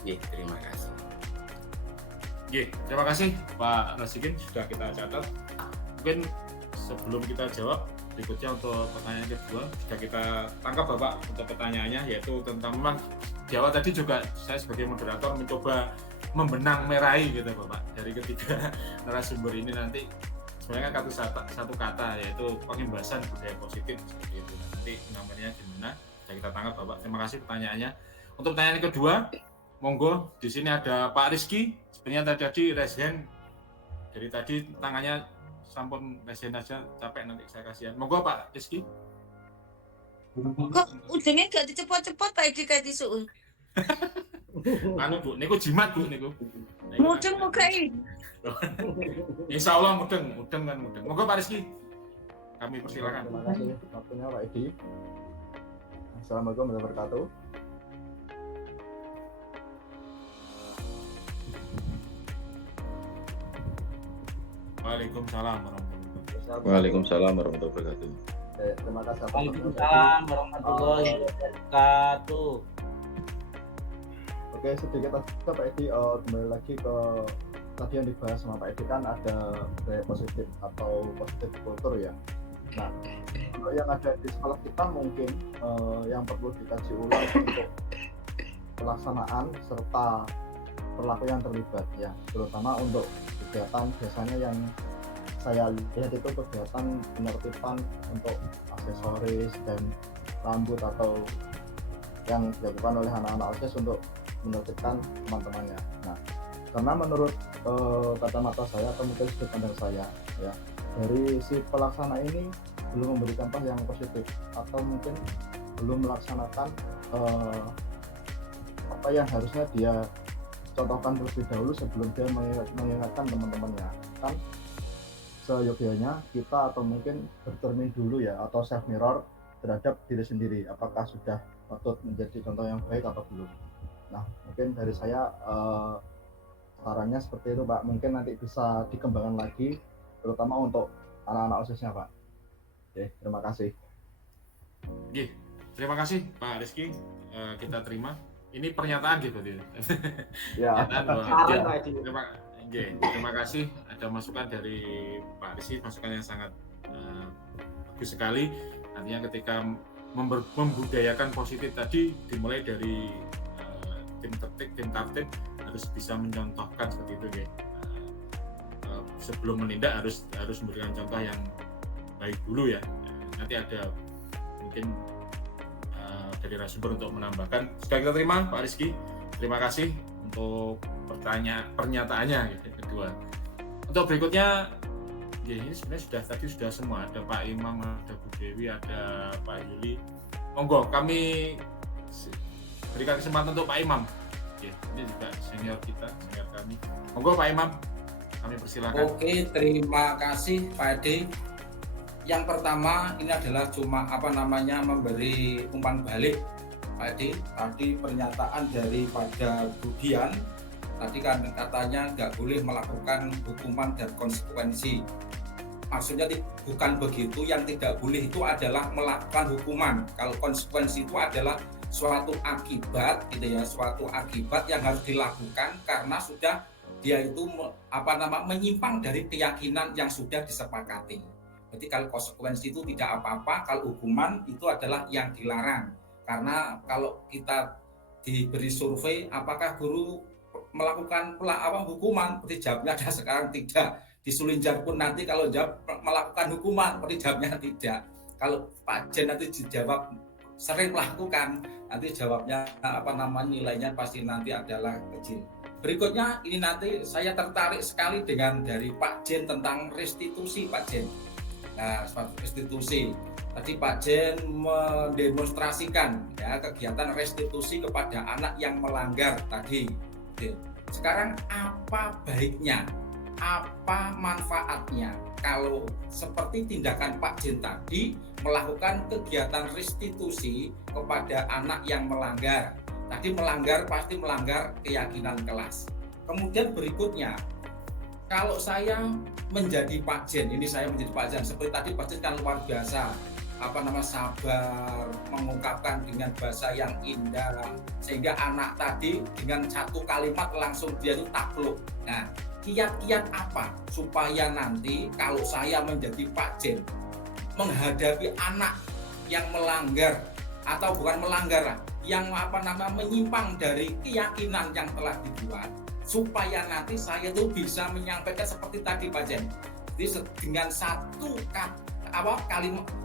Terima kasih. Terima kasih Pak Rasikin, sudah kita catat. Mungkin sebelum kita jawab, berikutnya untuk pertanyaan kedua sudah kita tangkap Bapak untuk pertanyaannya, yaitu tentang memang di awal tadi juga saya sebagai moderator mencoba membenang merahi gitu Bapak dari ketiga narasumber ini. Nanti sebenarnya satu kata yaitu pengimbasan budaya positif seperti itu. Nanti namanya gimana sudah kita tangkap Bapak. Terima kasih pertanyaannya. Untuk pertanyaan kedua, monggo di sini ada Pak Rizky. Sebenarnya tadi resen dari tadi tangannya sampun resen aja, capek nanti saya kasihan. Monggo Pak Rizky. Kok ujungnya gak dicepot-cepot Pak Edi kayak tisu. Anu Bu, niku jimat Bu niku. Mudeng mukai. Insya Allah mudeng kan mudeng. Monggo Pak Rizky, kami persilakan. Terima kasih waktunya Pak Edi. Assalamualaikum warahmatullahi wabarakatuh. Waalaikumsalam warahmatullahi wabarakatuh. Waalaikumsalam warahmatullahi wabarakatuh. Terima kasih. Waalaikumsalam warahmatullahi wabarakatuh. Oke, sedikit aja Pak Edi, kembali lagi ke tadi yang dibahas sama Pak Edi kan ada budaya positif atau positif kultur ya. Nah, kalau yang ada di sekolah kita mungkin yang perlu dikaji ulang untuk pelaksanaan serta perilaku yang terlibat ya, terutama untuk kegiatan biasanya yang saya lihat itu kegiatan penertiban untuk aksesoris dan rambut atau yang dilakukan oleh anak-anak OSIS untuk menertibkan teman-temannya. Nah, karena menurut kacamata saya atau mungkin sudut pandang saya ya, dari si pelaksana ini belum memberi contoh yang positif atau mungkin belum melaksanakan apa yang harusnya dia contohkan terlebih dahulu sebelum dia mengingatkan teman-temannya. Kan seyogyanya kita atau mungkin bercermin dulu ya, atau self mirror terhadap diri sendiri, apakah sudah patut menjadi contoh yang baik atau belum. Nah, mungkin dari saya sarannya seperti itu Pak, mungkin nanti bisa dikembangkan lagi terutama untuk anak-anak OSIS-nya Pak. Oke, terima kasih. Oke, terima kasih Pak Rizky, kita terima. Ini pernyataan gitu ya. Ya. Terima kasih ada masukan dari Pak Rizky, masukan yang sangat bagus sekali. Artinya ketika membudayakan positif tadi dimulai dari tim tertib harus bisa mencontohkan seperti itu ya. Sebelum menindak harus memberikan contoh yang baik dulu ya. Nanti ada mungkin dari narasumber untuk menambahkan. Sudah kita terima Pak Rizky. Terima kasih untuk pernyataannya gitu, kedua. Untuk berikutnya ya ini sebenarnya sudah semua. Ada Pak Imam, ada Bu Dewi, ada Pak Yuli. Monggo kami berikan kesempatan untuk Pak Imam. Oke, ini juga senior kami. Monggo Pak Imam, kami persilakan. Oke, terima kasih Pak Ade. Yang pertama ini adalah cuma memberi umpan balik Pak Ade. Tadi pernyataan daripada Budian tadi kan katanya nggak boleh melakukan hukuman dan konsekuensi. Maksudnya bukan begitu, yang tidak boleh itu adalah melakukan hukuman. Kalau konsekuensi itu adalah suatu akibat gitu ya, suatu akibat yang harus dilakukan karena sudah dia itu menyimpang dari keyakinan yang sudah disepakati. Jadi kalau konsekuensi itu tidak apa-apa, kalau hukuman itu adalah yang dilarang. Karena kalau kita diberi survei apakah guru melakukan hukuman, seperti jawabnya ada sekarang tidak. Disulinjar pun nanti kalau jawab melakukan hukuman, seperti jawabnya tidak. Kalau Pak Jen nanti dijawab sering melakukan, nanti jawabnya nilainya pasti nanti adalah kecil. Berikutnya ini nanti saya tertarik sekali dengan dari Pak Jen tentang restitusi Pak Jen. Nah, restitusi. Tadi Pak Jen mendemonstrasikan ya kegiatan restitusi kepada anak yang melanggar tadi. Sekarang apa baiknya? Apa manfaatnya kalau seperti tindakan Pak Jen tadi melakukan kegiatan restitusi kepada anak yang melanggar? Tadi melanggar pasti melanggar keyakinan kelas. Kemudian berikutnya, kalau saya menjadi Pak Jen, ini saya menjadi Pak Jen, seperti tadi Pak Jen kan luar biasa, sabar, mengungkapkan dengan bahasa yang indah, sehingga anak tadi dengan satu kalimat langsung dia itu takluk. Nah, kiat-kiat apa supaya nanti kalau saya menjadi Pak Jen menghadapi anak yang melanggar atau bukan melanggar lah, yang menyimpang dari keyakinan yang telah dibuat, supaya nanti saya tuh bisa menyampaikan seperti tadi Pak Jen. Jadi dengan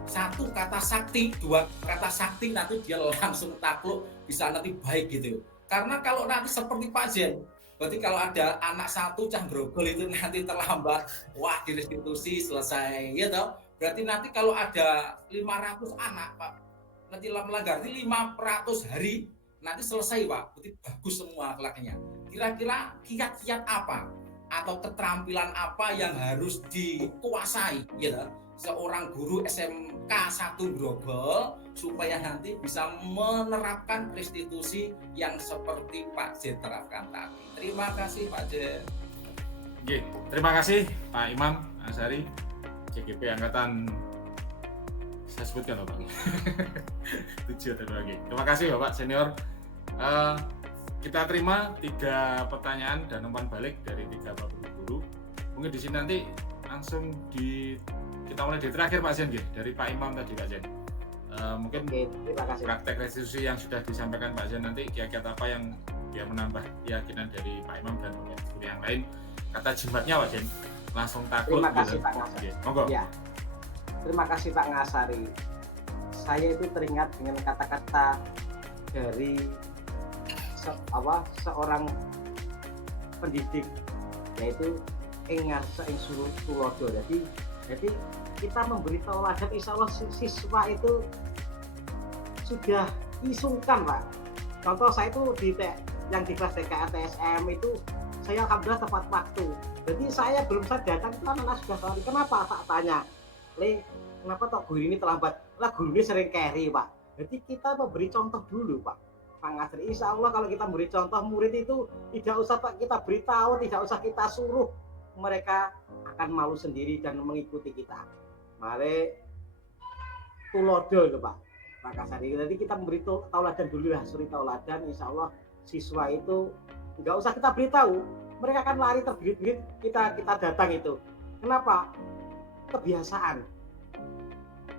satu kata sakti, dua kata sakti nanti dia langsung takluk, bisa nanti baik gitu. Karena kalau nanti seperti Pak Jen, berarti kalau ada anak satu grogol itu nanti terlambat, wah direstitusi selesai ya toh. Berarti nanti kalau ada 500 anak Pak, nanti melanggar di 500 hari nanti selesai Pak, berarti bagus semua akhlaknya. Kira-kira kiat-kiat apa atau keterampilan apa yang harus dikuasai ya seorang guru SMK 1 Grogol supaya nanti bisa menerapkan restitusi yang seperti Pak Jen terapkan tadi. Terima kasih Pak Jen. Oke, terima kasih Pak Imam Azhari, CGP Angkatan saya sebutkan Bapak 7 atau 2 lagi. Terima kasih Bapak senior. Kita terima 3 pertanyaan dan umpan balik dari 3 Bapak Guru. Mungkin di sini nanti langsung kita mulai dari terakhir Pak Jen dari Pak Imam tadi Pak Jen. Mungkin praktek restitusi yang sudah disampaikan Pak Jen nanti kiat-kiat apa yang dia menambah keyakinan dari Pak Imam dan guru yang lain. Kata jimatnya Pak Jen langsung takut. Terima kasih Pak Ngasari. Monggo. Ya. Terima kasih Pak Ngasari. Saya itu teringat dengan kata-kata dari seorang pendidik, yaitu ngarsa ing tulodo. Jadi kita memberi tauladan, insya Allah siswa itu sudah disungkan Pak. Contoh saya itu yang di kelas TKA TSM itu saya alhamdulillah tepat waktu. Jadi saya belum datang itu anak sudah lari. Kenapa? Tak tanya, kenapa toh guru ini terlambat? Lah guru ini sering carry Pak. Jadi kita memberi contoh dulu Pak Ngasri. Insya Allah kalau kita beri contoh, murid itu tidak usah kita beritahu, tidak usah kita suruh, mereka akan malu sendiri dan mengikuti kita. Mari tulodo itu Pak Ngasri. Jadi kita memberi tauladan dulu lah, suri tauladan. Insya Allah siswa itu nggak usah kita beritahu, mereka akan lari terbirit-birit kita datang itu. Kenapa? Kebiasaan.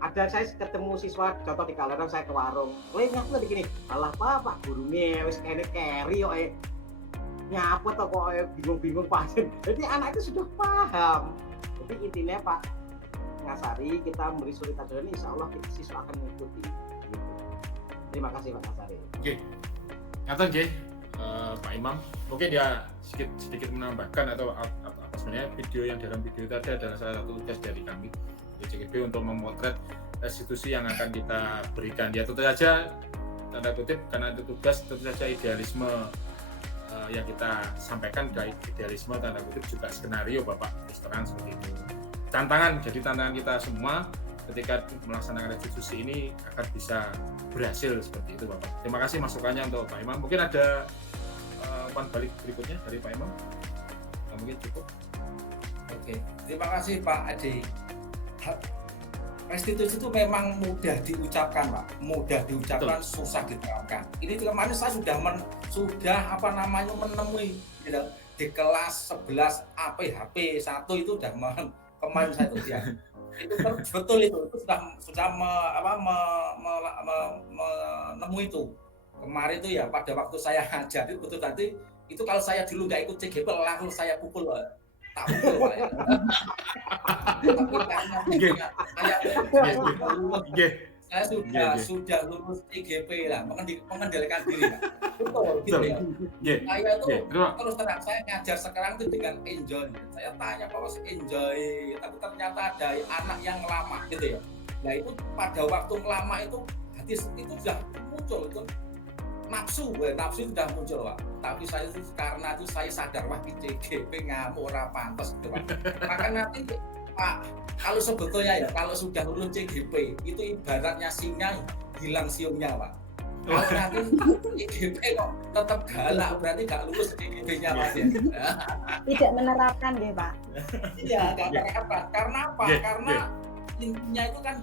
Ada saya ketemu siswa contoh di Kaleran, saya ke warung, ngaku tadi gini, alah Pak guru nih wis kene carry kok nyapa to kok bingung-bingung Pak. Jadi anak itu sudah paham. Jadi intinya Pak, Ngasari, kita memberi suri tauladan, insya Allah siswa akan mengikuti. Gitu. Terima kasih Pak Ngasari. Oke, ngaten nggih Pak Imam. Mungkin ya sedikit menambahkan atau apa sebenarnya video yang dalam video tadi adalah salah satu tugas dari kami di CGP untuk memotret institusi yang akan kita berikan. Ya tentu saja tanda kutip karena itu tugas, tentu saja idealisme yang kita sampaikan dari idealisme tanda kutip juga skenario Bapak terus terang seperti itu. Tantangan kita semua ketika melaksanakan institusi ini akan bisa berhasil seperti itu Bapak. Terima kasih masukannya untuk Pak Imam. Mungkin ada umpan balik berikutnya dari Pak Imam. Mungkin cukup. Oke, terima kasih Pak Ade. Restitusi itu memang mudah diucapkan, Pak. Mudah diucapkan, betul. Susah diterapkan. Ini kemarin saya sudah menemui gitu, di kelas 11 APHP 1 itu sudah kemarin saya itu ya. Itu betul itu sudah menemui itu. Kemarin itu ya pada waktu saya ngajar itu betul tadi itu kalau saya dulu nggak ikut CGP langsung saya pukul. Tak pukul Pak ya. Tapi karena saya sudah lulus IGP lah, mengendalikan diri lah. Betul gitu ya. Saya itu terus terang saya ngajar sekarang itu dengan enjoy. Saya tanya bahwa enjoy, tapi ternyata ada anak yang lama gitu ya. Nah itu pada waktu lama itu hati itu sudah muncul itu nafsu sudah muncul Pak. Tapi saya itu karena itu saya sadar wah di CGP ngamuk ora pantes gitu Pak. Maka nanti Pak, kalau sebetulnya ya kalau sudah lulus CGP itu ibaratnya singa hilang siungnya Pak. Kalau nanti CGP kok tetap galak berarti nggak lulus CGP-nya Pak ya. Tidak menerapkan deh Pak. Iya, nggak menerapkan. Karena apa? Karena intinya itu kan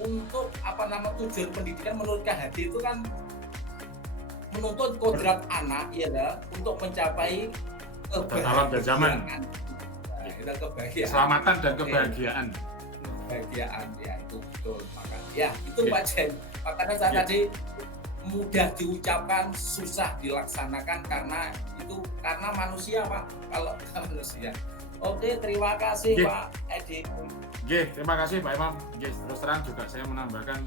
untuk tujuan pendidikan menurut KHD itu kan menuntut kodrat anak ya untuk mencapai kebahagiaan dan zaman. Keselamatan dan kebahagiaan. Kebahagiaan ya itu betul makanya. Ya itu Pak Jen. Makanya saya tadi mudah diucapkan, susah dilaksanakan karena manusia Pak. Kalau manusia. Oke, terima kasih Pak Edi. Terima kasih Pak Imam. Terus terang juga saya menambahkan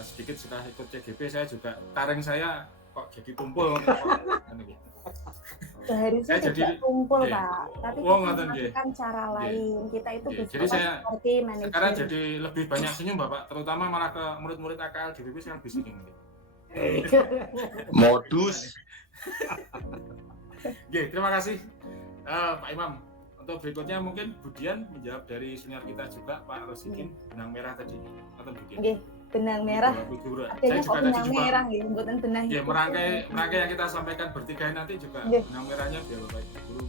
sedikit setelah ikut CGP saya juga taring saya kok jadi tumpul. Seharusnya tidak tumpul Pak, tapi kita melakukan cara lain. Kita itu bisa jadi saya seperti manajemen. Sekarang jadi lebih banyak senyum Bapak, terutama malah ke murid-murid AKL di BP yang lebih senyum. Modus. Terima kasih Pak Imam. Untuk berikutnya mungkin Budian menjawab dari senior kita juga Pak Rosikin benang merah tadi atau Budian. Benang merah. Saya juga benang merah gitu, bukan benang. Merangkai yang kita sampaikan bertiga nanti juga benang merahnya biar Bapak Guru.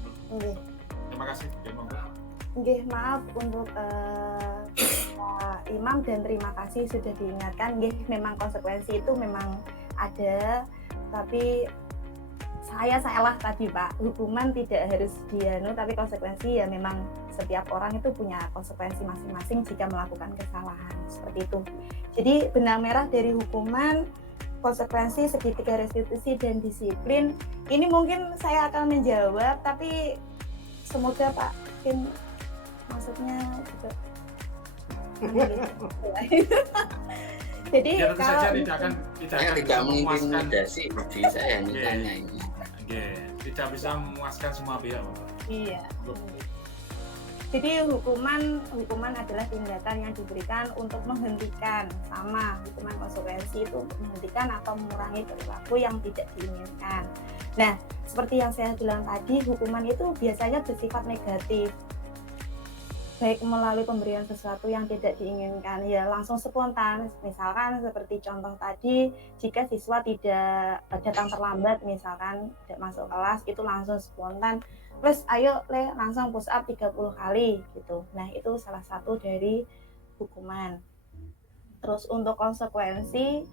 Terima kasih. Maaf untuk Pak Imam dan terima kasih sudah diingatkan. Memang konsekuensi itu memang ada, tapi saya salah tadi Pak, hukuman tidak harus tapi konsekuensi ya memang setiap orang itu punya konsekuensi masing-masing jika melakukan kesalahan seperti itu. Jadi benang merah dari hukuman, konsekuensi, segitiga restitusi dan disiplin ini mungkin saya akan menjawab, tapi semoga Pak Kim maksudnya juga jadi kalau saya tidak mengintimidasi Budi, saya hanya tanya ini. Tidak bisa memuaskan semua pihak. Iya. Jadi hukuman adalah tindakan yang diberikan untuk menghentikan, sama hukuman konsekuensi itu untuk menghentikan atau mengurangi perilaku yang tidak diinginkan. Nah, seperti yang saya bilang tadi, hukuman itu biasanya bersifat negatif. Baik melalui pemberian sesuatu yang tidak diinginkan, ya langsung spontan. Misalkan seperti contoh tadi, jika siswa tidak datang terlambat, misalkan tidak masuk kelas, itu langsung spontan. Terus ayo langsung push up 30 kali gitu. Nah itu salah satu dari hukuman. Terus untuk konsekuensi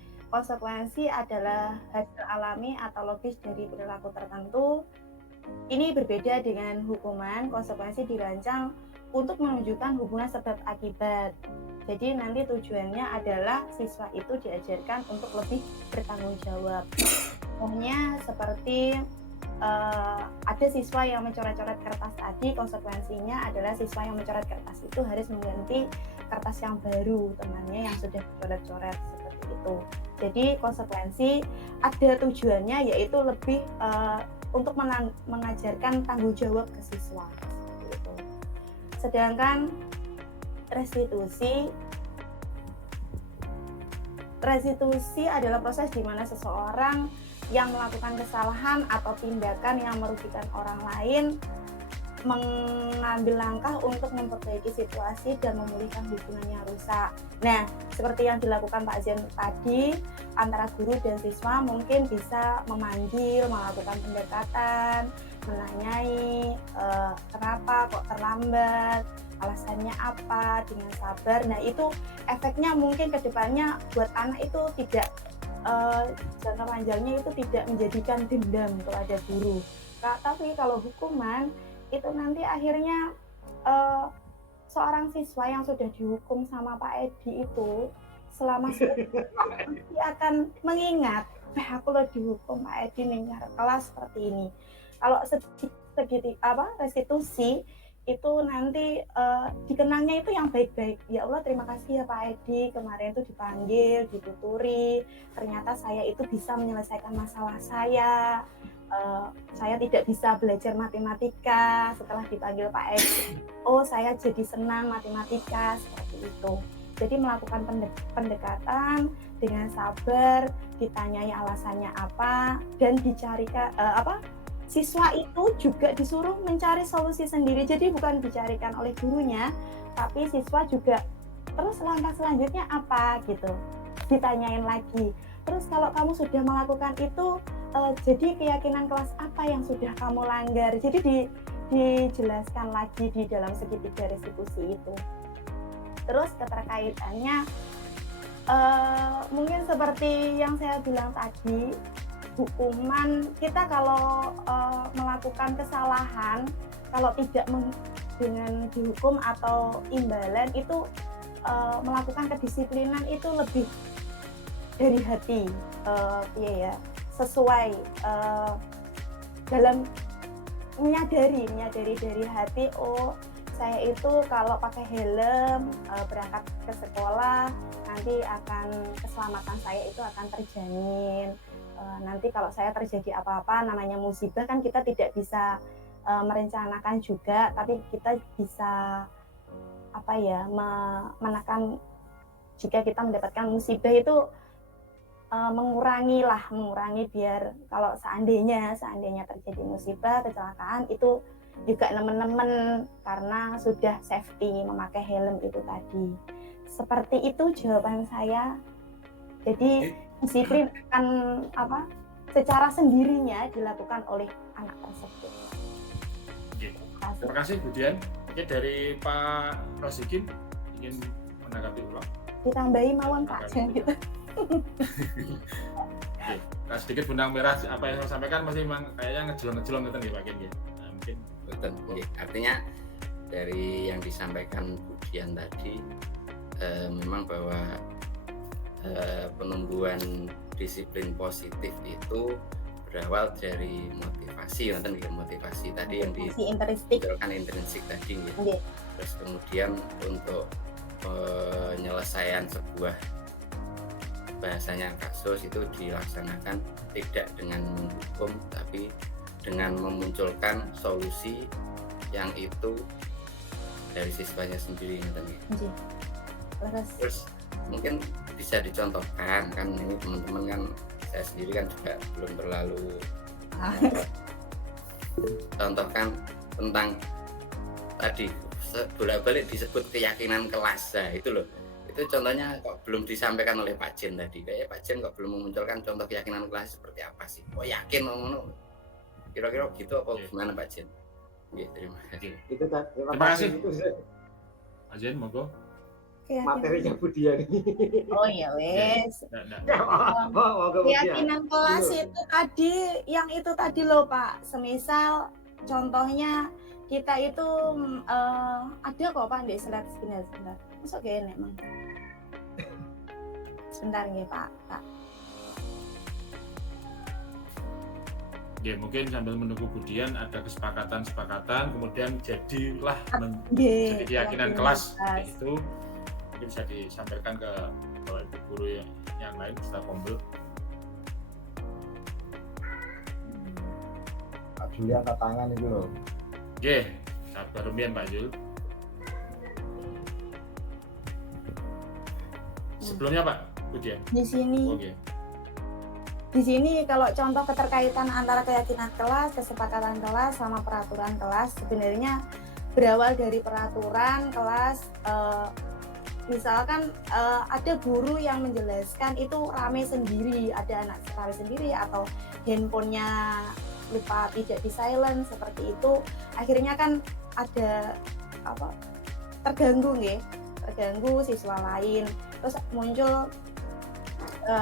adalah hasil alami atau logis dari perilaku tertentu. Ini berbeda dengan hukuman. Konsekuensi dirancang untuk menunjukkan hubungan sebab akibat. Jadi nanti tujuannya adalah siswa itu diajarkan untuk lebih bertanggung jawab. Contohnya seperti ada siswa yang mencoret-coret kertas tadi, konsekuensinya adalah siswa yang mencoret kertas itu harus mengganti kertas yang baru temannya yang sudah dicoret-coret seperti itu. Jadi konsekuensi ada tujuannya, yaitu lebih untuk mengajarkan tanggung jawab ke siswa seperti itu. Sedangkan restitusi adalah proses di mana seseorang yang melakukan kesalahan atau tindakan yang merugikan orang lain mengambil langkah untuk memperbaiki situasi dan memulihkan hubungan yang rusak. Nah, seperti yang dilakukan Pak Zen tadi, antara guru dan siswa mungkin bisa memanggil, melakukan pendekatan, menanyai kenapa kok terlambat, alasannya apa, dengan sabar. Nah, itu efeknya mungkin ke depannya buat anak itu tidak jangka panjangnya itu tidak menjadikan dendam kepada guru. Tapi kalau hukuman itu nanti akhirnya seorang siswa yang sudah dihukum sama Pak Edi itu selama pasti akan mengingat, aku lo dihukum Pak Edi nih kelas seperti ini. Kalau restitusi itu nanti dikenangnya itu yang baik-baik. Ya Allah, terima kasih ya Pak Edi, kemarin itu dipanggil, dituturi, ternyata saya itu bisa menyelesaikan masalah saya tidak bisa belajar matematika setelah dipanggil Pak Edi. Oh, saya jadi senang matematika, seperti itu. Jadi melakukan pendekatan dengan sabar, ditanyai alasannya apa, dan dicarikan siswa itu juga disuruh mencari solusi sendiri. Jadi bukan dicarikan oleh gurunya, tapi siswa juga terus langkah selanjutnya apa gitu, ditanyain lagi. Terus kalau kamu sudah melakukan itu, jadi keyakinan kelas apa yang sudah kamu langgar. Jadi dijelaskan lagi di dalam segitiga restitusi itu. Terus keterkaitannya mungkin seperti yang saya bilang tadi, hukuman kita kalau melakukan kesalahan, kalau tidak dengan dihukum atau imbalan itu melakukan kedisiplinan itu lebih dari hati, sesuai dalam menyadari dari hati. Oh, saya itu kalau pakai helm berangkat ke sekolah nanti keselamatan saya itu akan terjamin. Nanti kalau saya terjadi apa-apa, namanya musibah kan kita tidak bisa merencanakan juga, tapi kita bisa menekan jika kita mendapatkan musibah itu mengurangi biar kalau seandainya terjadi musibah, kecelakaan itu juga nemen-nemen karena sudah safety memakai helm itu tadi. Seperti itu jawaban saya. Jadi disiplin akan secara sendirinya dilakukan oleh anak tersebut. Terima kasih Bu Dian. Oke, dari Pak Rosikin ingin menanggapi ulang. Ditambahi mawon Pak Jen gitu. Nah, sedikit benang merah apa yang saya sampaikan masih memang kayaknya ngejelong gitu nih Pak Ken ya. Mungkin betul. Artinya dari yang disampaikan Bu Dian tadi memang bahwa penumbuhan disiplin positif itu berawal dari motivasi tadi yang dimunculkan intrinsik tadi gitu. Terus kemudian untuk penyelesaian sebuah bahasanya kasus itu dilaksanakan tidak dengan menghukum tapi dengan memunculkan solusi yang itu dari siswanya sendiri gitu. Terus mungkin bisa dicontohkan kan, ini teman-teman kan, saya sendiri kan juga belum terlalu contohkan tentang tadi bolak-balik disebut keyakinan kelas. Nah, itu loh, itu contohnya kok belum disampaikan oleh Pak Jen tadi. Kayak Pak Jen kok belum memunculkan contoh keyakinan kelas seperti apa sih, kok yakin ngono, kira-kira gitu apa gimana Pak Jen? Terima kasih. Terima kasih Pak Jen, monggo. Materinya Bu Dian ini. Oh ya wes. Keyakinan kelas itu tadi, yang itu tadi loh Pak. Semisal contohnya kita itu ada kok Pak di slide sebentar. Masuk gini emang. Sebentar nih Pak. Ya, mungkin sambil menunggu Budian ada kesepakatan, kemudian jadilah Nggih, jadi keyakinan kelas kelas. itu mungkin bisa disampaikan ke Bapak Ibu guru yang lain setelah kumpul. Pak Juli angkat tangan itu loh. Oke, sabar rumian Pak Jul. Sebelumnya Pak Budian. Di sini. Oke. Di sini kalau contoh keterkaitan antara keyakinan kelas, kesepakatan kelas sama peraturan kelas sebenarnya berawal dari peraturan kelas. Misalkan ada guru yang menjelaskan itu rame sendiri, ada anak rame sendiri atau handphonenya lupa tidak di silent seperti itu, akhirnya kan ada terganggu siswa lain, terus muncul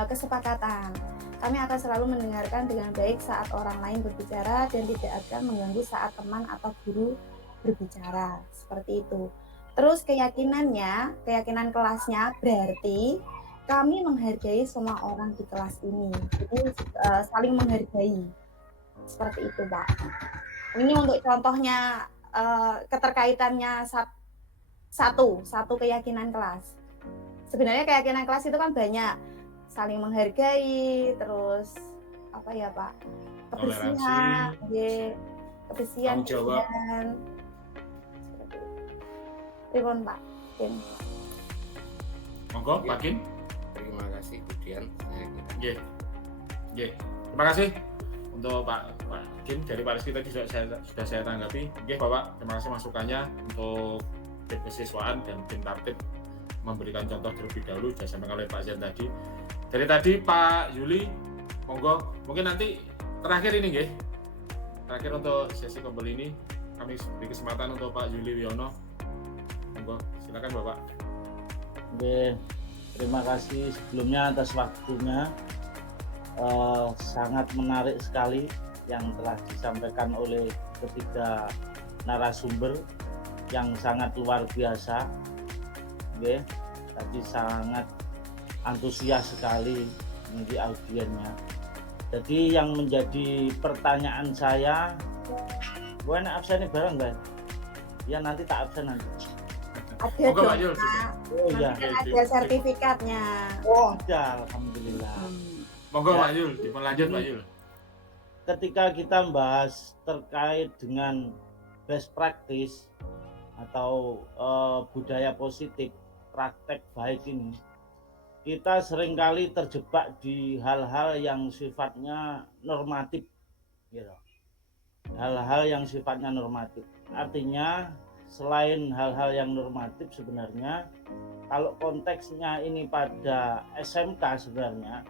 kesepakatan. Kami akan selalu mendengarkan dengan baik saat orang lain berbicara dan tidak akan mengganggu saat teman atau guru berbicara, seperti itu. Terus keyakinan kelasnya berarti kami menghargai semua orang di kelas ini. Jadi saling menghargai. Seperti itu, Pak. Ini untuk contohnya keterkaitannya satu keyakinan kelas. Sebenarnya keyakinan kelas itu kan banyak, saling menghargai, terus apa ya Pak? Kebersihan, kebersihan, tanggung jawab. Pripun Pak? Monggo, Pak Kim. Terima kasih Budian. Nggih. Terima kasih untuk Pak Kim dari Pak Rizky tadi sudah saya tanggapi. Nggih Bapak, terima kasih masukannya untuk tim kesiswaan dan tim tertib memberikan contoh terlebih dahulu sudah disampaikan oleh Pak Zian tadi. Dari tadi Pak Yuli, monggo mungkin nanti terakhir ini nggih. Terakhir untuk sesi kumpul ini kami beri kesempatan untuk Pak Yuli Wiono. Monggo, silakan Bapak. Oke, terima kasih sebelumnya atas waktunya. Sangat menarik sekali yang telah disampaikan oleh ketiga narasumber yang sangat luar biasa. Oke, tadi sangat antusias sekali menjadi audiennya. Jadi yang menjadi pertanyaan saya, gue enak absennya bareng kan? Ya nanti tak absen nanti. Ada dong Pak. Oh iya. Ada sertifikatnya. Oh ada, alhamdulillah. Monggo Pak Yul, dilanjut Pak Yul. Ketika kita membahas terkait dengan best practice atau budaya positif, praktek baik ini, kita seringkali terjebak di hal-hal yang sifatnya normatif, gitu. Hal-hal yang sifatnya normatif. Artinya selain hal-hal yang normatif sebenarnya, kalau konteksnya ini pada SMK sebenarnya,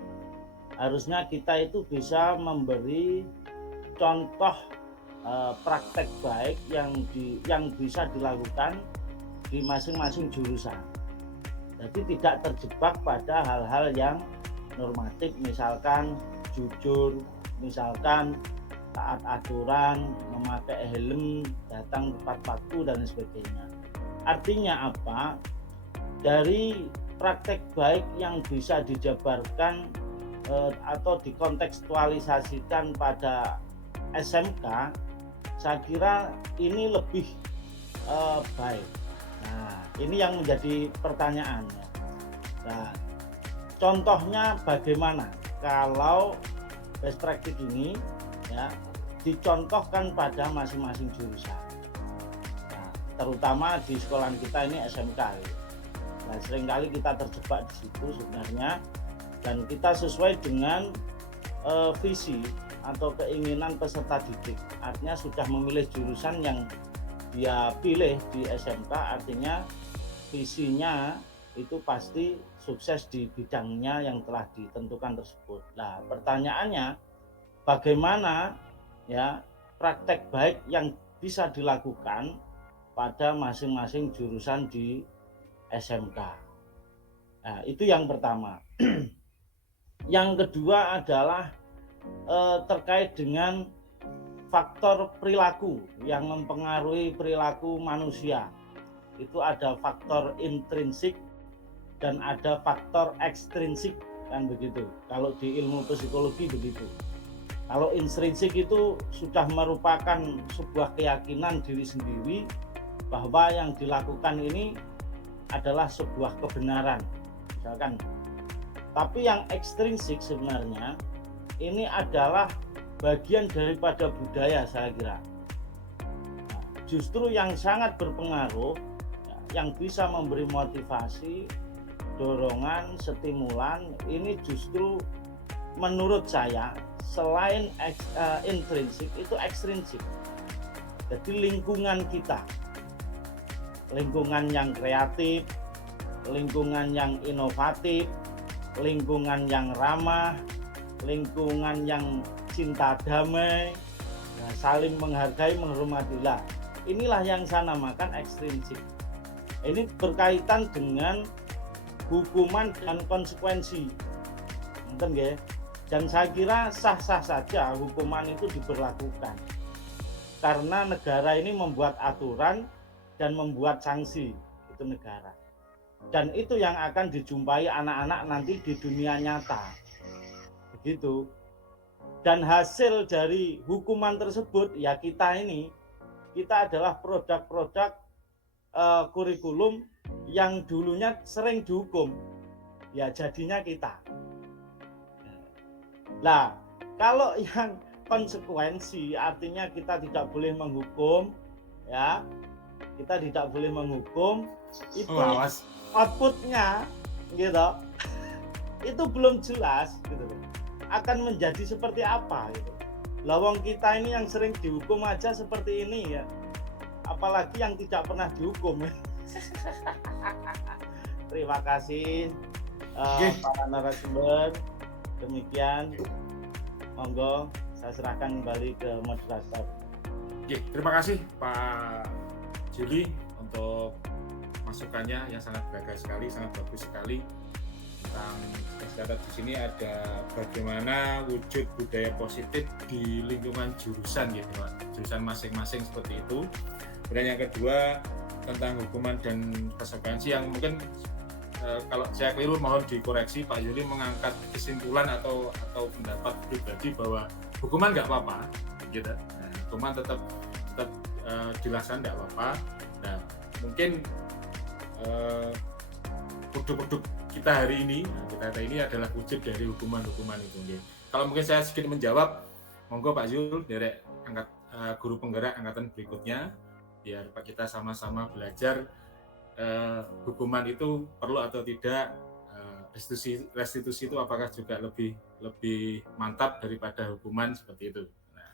harusnya kita itu bisa memberi contoh praktek baik yang bisa dilakukan di masing-masing jurusan. Jadi tidak terjebak pada hal-hal yang normatif, misalkan jujur, misalkan taat aturan, memakai helm, datang tepat waktu dan sebagainya. Artinya apa? Dari praktek baik yang bisa dijabarkan atau dikontekstualisasikan pada SMK, saya kira ini lebih baik. Nah, ini yang menjadi pertanyaannya. Nah, contohnya bagaimana kalau best practice ini ya dicontohkan pada masing-masing jurusan. Nah, terutama di sekolah kita ini SMK. Nah, seringkali kita terjebak di situ sebenarnya, dan kita sesuai dengan visi atau keinginan peserta didik. Artinya sudah memilih jurusan yang dia pilih di SMK, artinya visinya itu pasti sukses di bidangnya yang telah ditentukan tersebut. Nah, pertanyaannya bagaimana ya praktek baik yang bisa dilakukan pada masing-masing jurusan di SMK. Nah, itu yang pertama. Yang kedua adalah terkait dengan faktor perilaku yang mempengaruhi perilaku manusia. Itu ada faktor intrinsik dan ada faktor ekstrinsik, kan begitu. Kalau di ilmu psikologi begitu. Kalau intrinsik itu sudah merupakan sebuah keyakinan diri sendiri bahwa yang dilakukan ini adalah sebuah kebenaran, misalkan. Tapi yang ekstrinsik sebenarnya ini adalah bagian daripada budaya, saya kira. Nah, justru yang sangat berpengaruh, yang bisa memberi motivasi, dorongan, stimulan, ini justru menurut saya selain intrinsik itu ekstrinsik. Jadi lingkungan kita, lingkungan yang kreatif, lingkungan yang inovatif, lingkungan yang ramah, lingkungan yang cinta damai, saling menghargai, menghormatilah. Inilah yang saya namakan ekstrinsik. Ini berkaitan dengan hukuman dan konsekuensi. Nonton ya. Dan saya kira sah-sah saja hukuman itu diberlakukan. Karena negara ini membuat aturan dan membuat sanksi, itu negara. Dan itu yang akan dijumpai anak-anak nanti di dunia nyata. Begitu. Dan hasil dari hukuman tersebut, ya kita adalah produk-produk kurikulum yang dulunya sering dihukum. Ya jadinya kita. Nah, kalau yang konsekuensi artinya kita tidak boleh menghukum, ya, kita tidak boleh menghukum, itu outputnya, gitu, itu belum jelas, gitu, akan menjadi seperti apa, gitu. Lawang kita ini yang sering dihukum aja seperti ini ya, apalagi yang tidak pernah dihukum. Terima kasih para narasumber. Demikian, monggo saya serahkan kembali ke moderator. Oke, terima kasih Pak Juli untuk masukannya yang sangat beragam sekali, sangat bagus sekali. Tentang catat di sini ada bagaimana wujud budaya positif di lingkungan jurusan, gitu Pak. Jurusan masing-masing seperti itu. Kemudian yang kedua tentang hukuman dan konsekuensi yang mungkin kalau saya keliru mohon dikoreksi, Pak Yuli mengangkat kesimpulan atau pendapat pribadi bahwa hukuman nggak apa-apa, gitu. Nah, hukuman tetap dilaksanakan nggak apa-apa. Nah, mungkin produk-produk kita hari ini adalah wujud dari hukuman-hukuman itu. Gitu. Kalau mungkin saya sedikit menjawab, monggo Pak Yul dari guru penggerak angkatan berikutnya, biar kita sama-sama belajar. Hukuman itu perlu atau tidak, restitusi itu apakah juga lebih mantap daripada hukuman seperti itu. Nah,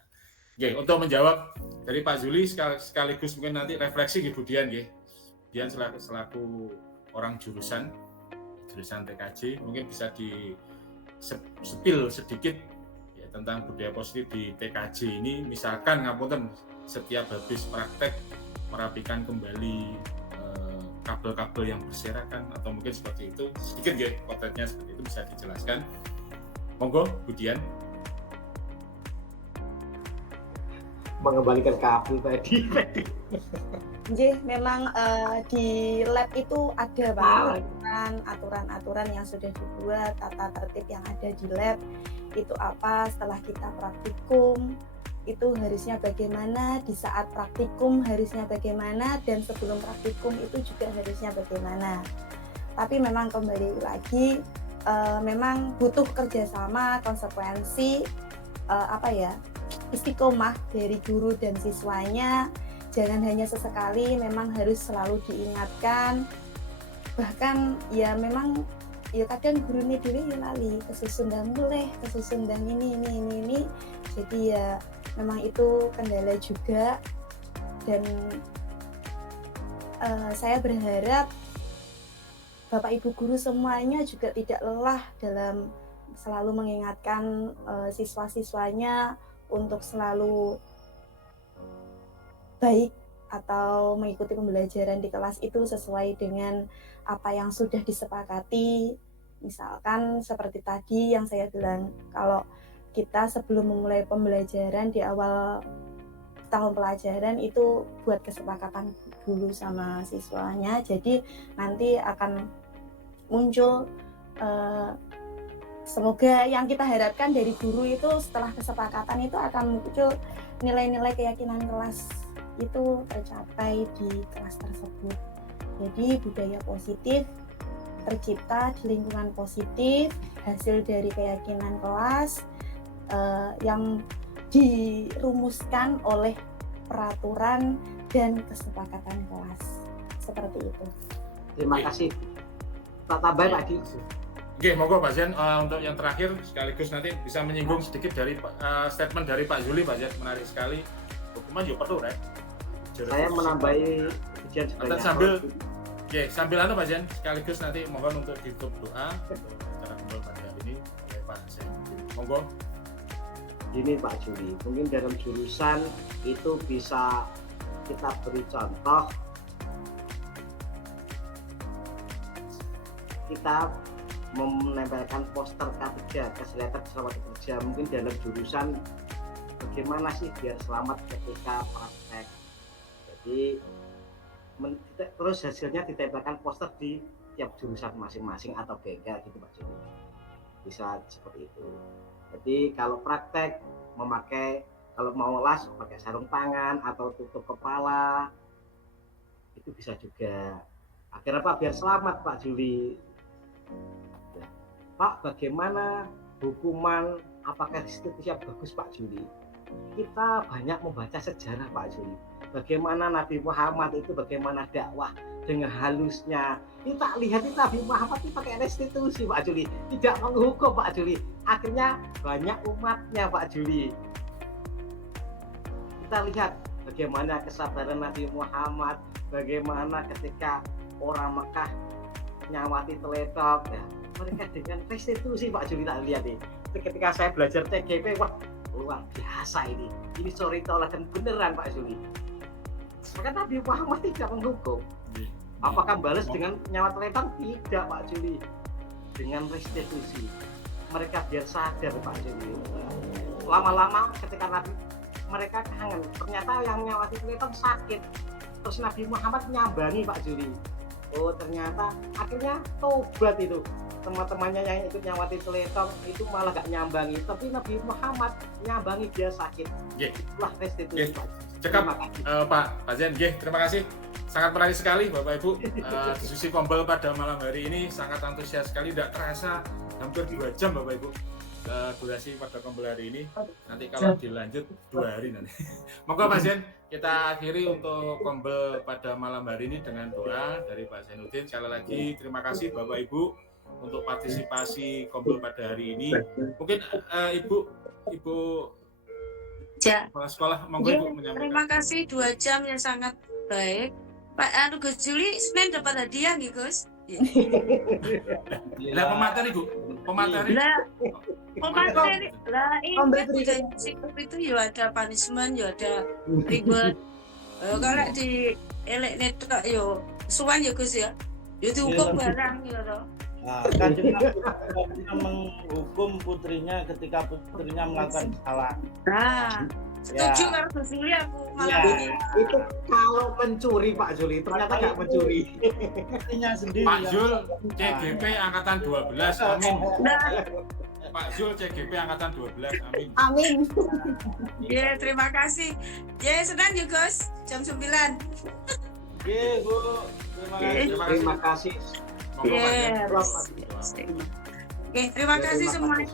okay, untuk menjawab dari Pak Zuli sekaligus mungkin nanti refleksi Ibu Dian, Dian selaku orang jurusan TKJ mungkin bisa di sepil sedikit ya, tentang budaya positif di TKJ ini. Misalkan ngapunten setiap habis praktek merapikan kembali kabel-kabel yang berserakan atau mungkin seperti itu, sedikit ya kontennya seperti itu bisa dijelaskan. Monggo Bu Dian. Mengembalikan kabel tadi. Memang di lab itu ada Pak aturan-aturan yang sudah dibuat, tata tertib yang ada di lab itu apa, setelah kita praktikum itu harusnya bagaimana, di saat praktikum harusnya bagaimana, dan sebelum praktikum itu juga harusnya bagaimana. Tapi memang kembali lagi memang butuh kerjasama, konsekuensi, istiqomah dari guru dan siswanya. Jangan hanya sesekali, memang harus selalu diingatkan. Bahkan ya memang ya kadang gurunya diri lali kesusundang boleh, kesusundang ini. Jadi ya memang itu kendala juga, dan saya berharap Bapak Ibu guru semuanya juga tidak lelah dalam selalu mengingatkan siswa-siswanya untuk selalu baik atau mengikuti pembelajaran di kelas itu sesuai dengan apa yang sudah disepakati. Misalkan seperti tadi yang saya bilang, kalau kita sebelum memulai pembelajaran di awal tahun pelajaran itu buat kesepakatan dulu sama siswanya, jadi nanti akan muncul Semoga yang kita harapkan dari guru itu setelah kesepakatan itu akan muncul nilai-nilai keyakinan kelas itu tercapai di kelas tersebut. Jadi budaya positif tercipta di lingkungan positif, hasil dari keyakinan kelas yang dirumuskan oleh peraturan dan kesepakatan kelas. Seperti itu. Terima kasih. Tak tambah Pak Di. Oke, monggo Pak Zen, untuk yang terakhir sekaligus nanti bisa menyinggung sedikit dari statement dari Pak Zuli, Pak Zen, menarik sekali. Hukuman juga perlu, Rek. Saya menambahi ujian sambil Pak Zen, sekaligus nanti mohon untuk ditutup doa untuk acara kumpul pada hari ini oleh Pak Zen. Monggo. Gini Pak Juli, mungkin dalam jurusan itu bisa kita beri contoh, kita menempelkan poster K3 kesehatan selamat kerja. Mungkin dalam jurusan bagaimana sih biar selamat ketika praktek. Jadi terus hasilnya ditempelkan poster di tiap jurusan masing-masing atau bengkel gitu Pak Juli. Bisa seperti itu. Jadi kalau praktek memakai, kalau mau las pakai sarung tangan atau tutup kepala itu bisa juga. Akhirnya Pak biar selamat Pak Juli. Ya. Pak, bagaimana hukuman, apakah restitusi yang bagus Pak Juli? Kita banyak membaca sejarah Pak Juli. Bagaimana Nabi Muhammad itu bagaimana dakwah dengan halusnya. Kita lihat itu Nabi Muhammad itu pakai restitusi Pak Juli, tidak menghukum Pak Juli. Akhirnya banyak umatnya Pak Juli. Kita lihat bagaimana kesabaran Nabi Muhammad, bagaimana ketika orang Mekah nyawati teletok, ya, mereka dengan restitusi Pak Juli. Tak lihat nih. Ketika saya belajar TGP, wah luar biasa ini. Ini storytelling beneran Pak Juli. Maka Nabi Muhammad tidak menghukum. Apakah balas dengan nyawa teleton? Tidak Pak Juli. Dengan restitusi. Mereka biar sadar Pak Juli. Lama-lama ketika mereka kangen, ternyata yang nyawati teleton sakit. Terus Nabi Muhammad nyambangi Pak Juli. Oh ternyata akhirnya tobat itu. Teman-temannya yang ikut nyawati teleton itu malah gak nyambangi. Tapi Nabi Muhammad nyambangi dia sakit. Itulah restitusi Pak. Cekap Pak Zen, terima kasih. Sangat menarik sekali Bapak Ibu. Diskusi Kompel pada malam hari ini sangat antusias sekali, tidak terasa hampir 2 jam Bapak Ibu durasi pada Kompel hari ini. Nanti kalau dilanjut 2 hari nanti. Monggo Pak Zen, kita akhiri untuk Kompel pada malam hari ini dengan doa dari Pak Zainuddin. Sekali lagi terima kasih Bapak Ibu untuk partisipasi Kompel pada hari ini. Mungkin Ibu kepala sekolah, monggo Ibu menyampaikan. Terima kasih 2 jam yang sangat baik. Pak Gus Juli, Senin dapat hadiah nih Gus. Lah pemateri Bu, pemateri. Lah pemateri. Lah ini budaya sikap itu ya ada punishment, ya ada reward. Kalau di elek netok yo suwan ya Gus ya. Ya dihukum barang ya toh. Nah, kan juga menghukum putrinya ketika putrinya melakukan salah. Nah, setuju karo Gus Juli aku malam ini. Itu kalau mencuri Pak Juli, ternyata nggak mencuri. Putrinya sendiri. Pak Jul, CGP angkatan 12, amin. Pak Jul, CGP angkatan 12, amin. Amin. Ya, terima kasih. Ya, senang ya Gus, jam 9. Oke Bu, Terima kasih. Terima kasih semuanya.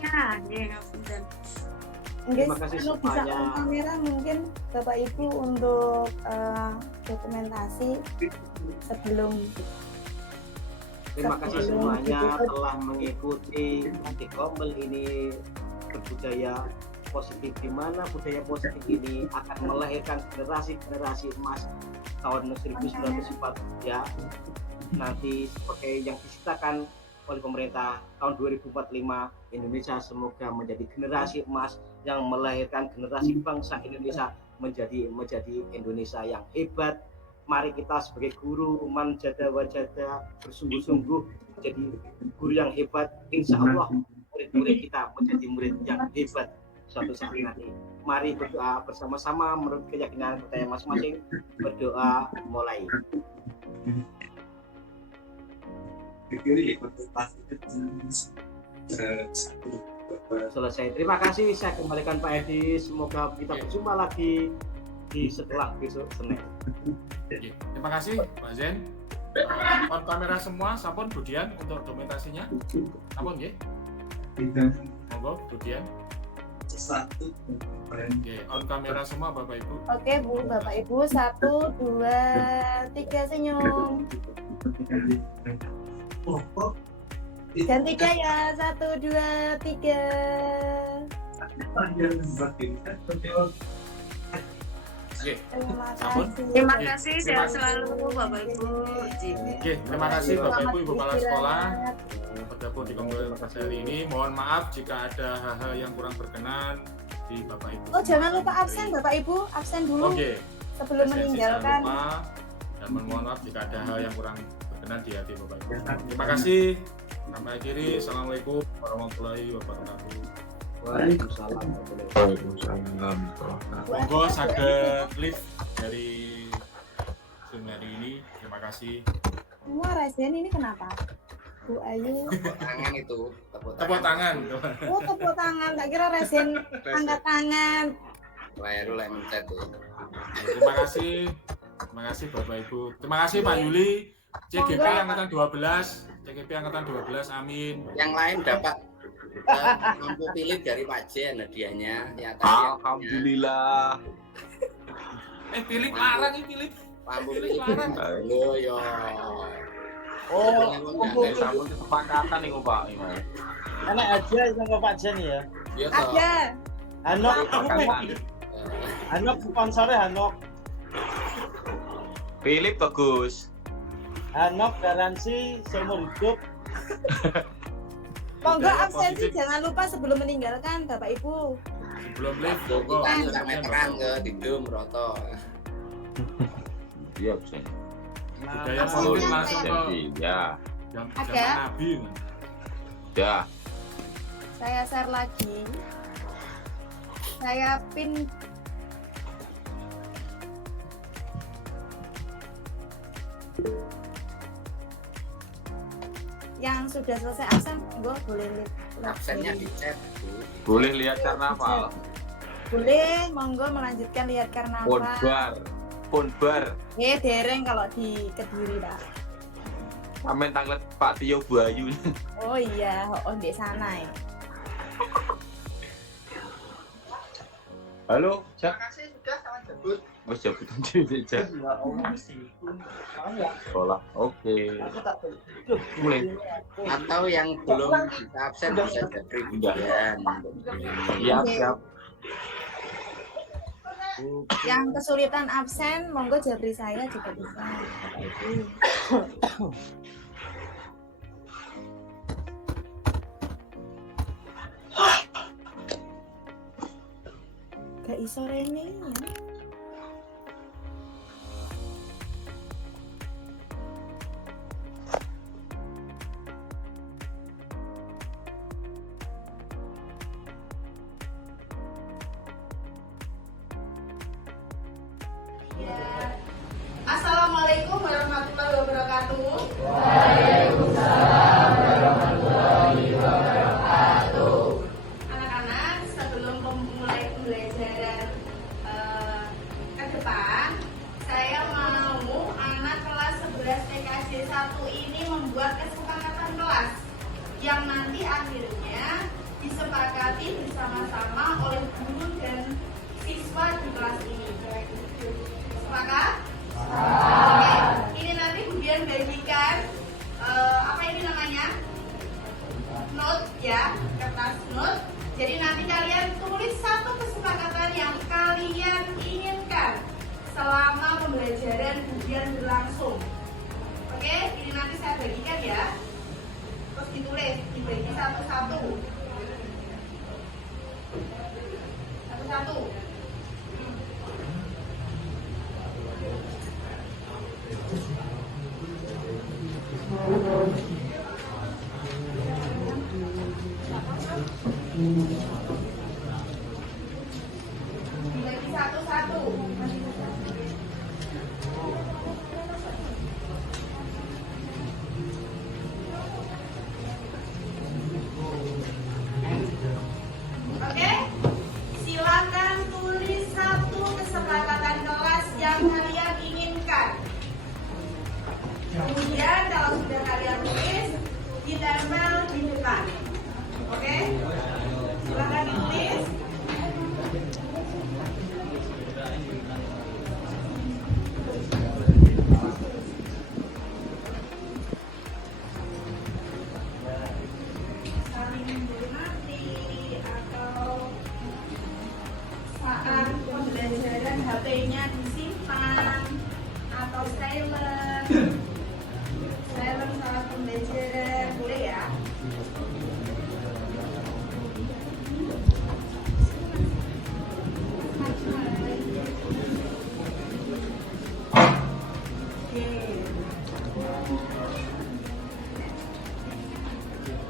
Terima kasih kalau bisa semuanya. kamera mungkin Bapak Ibu untuk dokumentasi sebelum. Terima kasih semuanya telah mengikuti di Kompel ini berbudaya positif, di mana budaya positif ini akan melahirkan generasi emas tahun 1940 ya. Nanti sebagai yang disitakan oleh pemerintah tahun 2045 Indonesia semoga menjadi generasi emas yang melahirkan generasi bangsa Indonesia menjadi Indonesia yang hebat. Mari kita sebagai guru manjada wajada bersungguh-sungguh menjadi guru yang hebat. Insya Allah murid-murid kita menjadi murid yang hebat suatu saat nanti. Mari berdoa bersama-sama menurut keyakinan kita masing-masing. Berdoa mulai. selesai. Terima kasih, saya kembalikan Pak Edi. Semoga kita berjumpa lagi di setelah besok Senin. Oke, terima kasih Pak Zen. On kamera semua, sampun Budian untuk dokumentasinya. Sampun nggih. Monggo Budian. Oke, on kamera semua Bapak Ibu. Oke Bu, Bapak Ibu, 1, 2, 3 senyum. Dan 3 ya, 1, 2, 3. Oke, Terima kasih, sehat selalu Bapak Ibu. Oke, terima kasih Bapak Ibu, Ibu Kepala Sekolah bergabung di komunitas hari ini. Mohon maaf jika ada hal-hal yang kurang berkenan di Bapak Ibu. Oh, jangan lupa absen Bapak Ibu, absen dulu. Oke. Sebelum meninggalkan. Jangan lupa, dan mohon maaf jika ada hal yang kurang berkenan di hati Bapak Ibu. Terima kasih. Sampai akhiri. Assalamualaikum warahmatullahi wabarakatuh. Waalaikumsalam. Monggo saged lift dari Zoom hari ini. Terima kasih. Semua Razen ini kenapa? Bu Ayu. Tepuk tangan itu. Tepuk tangan. Oh, tepuk tangan. Tak kira Razen angkat tangan. Layar mencet tuh. Terima kasih. Terima kasih Bapak Ibu. Terima kasih Pak Yuli. CGP angkatan 12. CGP angkatan 12. Amin. Yang lain dapat lampu pilih dari Pak Jen hadiahnya. Ya, Alhamdulillah. Pilih larang ini pilih. Lampu pilih larang. Halo yo. Oh, sampun kesepakatan nih Pak. Enak aja sama Pak Jen ya. Iya toh. Ada. Hanok, Hanok sponsornya Hanok. Philip bagus. Hanok garansi seumur hidup. Monggo absensi jangan lupa sebelum meninggalkan Bapak Ibu. Sebelum lift, monggo. Kita meteran ke Didum Roto. Iya absen. Budaya mungkin langsung ke ya. Ada. Nabi. Ya. Saya share lagi. Saya pin. Yang sudah selesai absen, gue boleh lihat. Absennya di chat. Boleh lihat karnaval. Boleh, monggo melanjutkan lihat karnaval. Ponbar. Dereng kalau di Kediri, Pak. Amin tanglet Pak Tio Bayu. Oh iya, di sana ya. Halo, Terima kasih sudah sama jemput. Mas jabutan diri aja. Sekolah. Oke. Mulai. Atau yang belum bisa absen bisa jadi Budian. Iya, siap. Yang kesulitan absen, monggo jabri saya juga bisa. Gak iso rene ya. Assalamualaikum warahmatullahi wabarakatuh. Waalaikumsalam warahmatullahi wabarakatuh. Anak-anak, sebelum memulai pembelajaran ke depan, saya mau anak kelas 11 TKJ 1 ini membuat kesepakatan kelas yang nanti akhirnya disepakati bersama-sama oleh guru dan siswa di kelas ini. Sepakat? Oke, ini nanti kemudian bagikan apa ini namanya? Note ya, kertas note. Jadi nanti kalian tulis satu kesepakatan yang kalian inginkan selama pembelajaran kemudian berlangsung. Oke, ini nanti saya bagikan ya. Terus ditulis, dibagi satu-satu. Satu-satu. Dibagi satu-satu.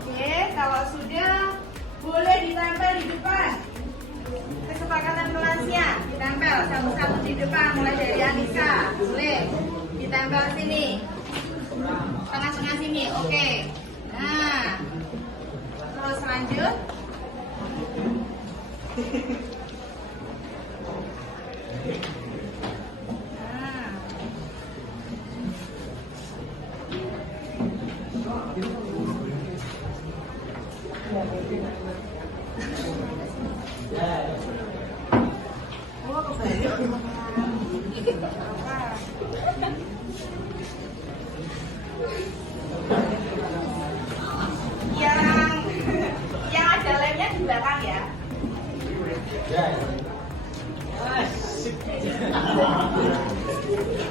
Oke, kalau sudah boleh ditempel di depan. Kesepakatan kelasnya ditempel satu-satu di depan, mulai dari Anissa. Boleh ditempel sini, tengah-tengah sini. Oke. Nah, terus lanjut. Yang ada lemnya di belakang ya.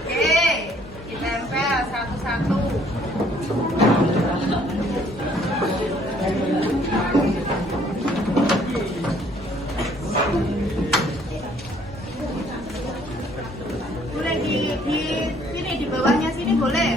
Oke, ditempel satu-satu. Boleh di sini, di bawahnya sini boleh.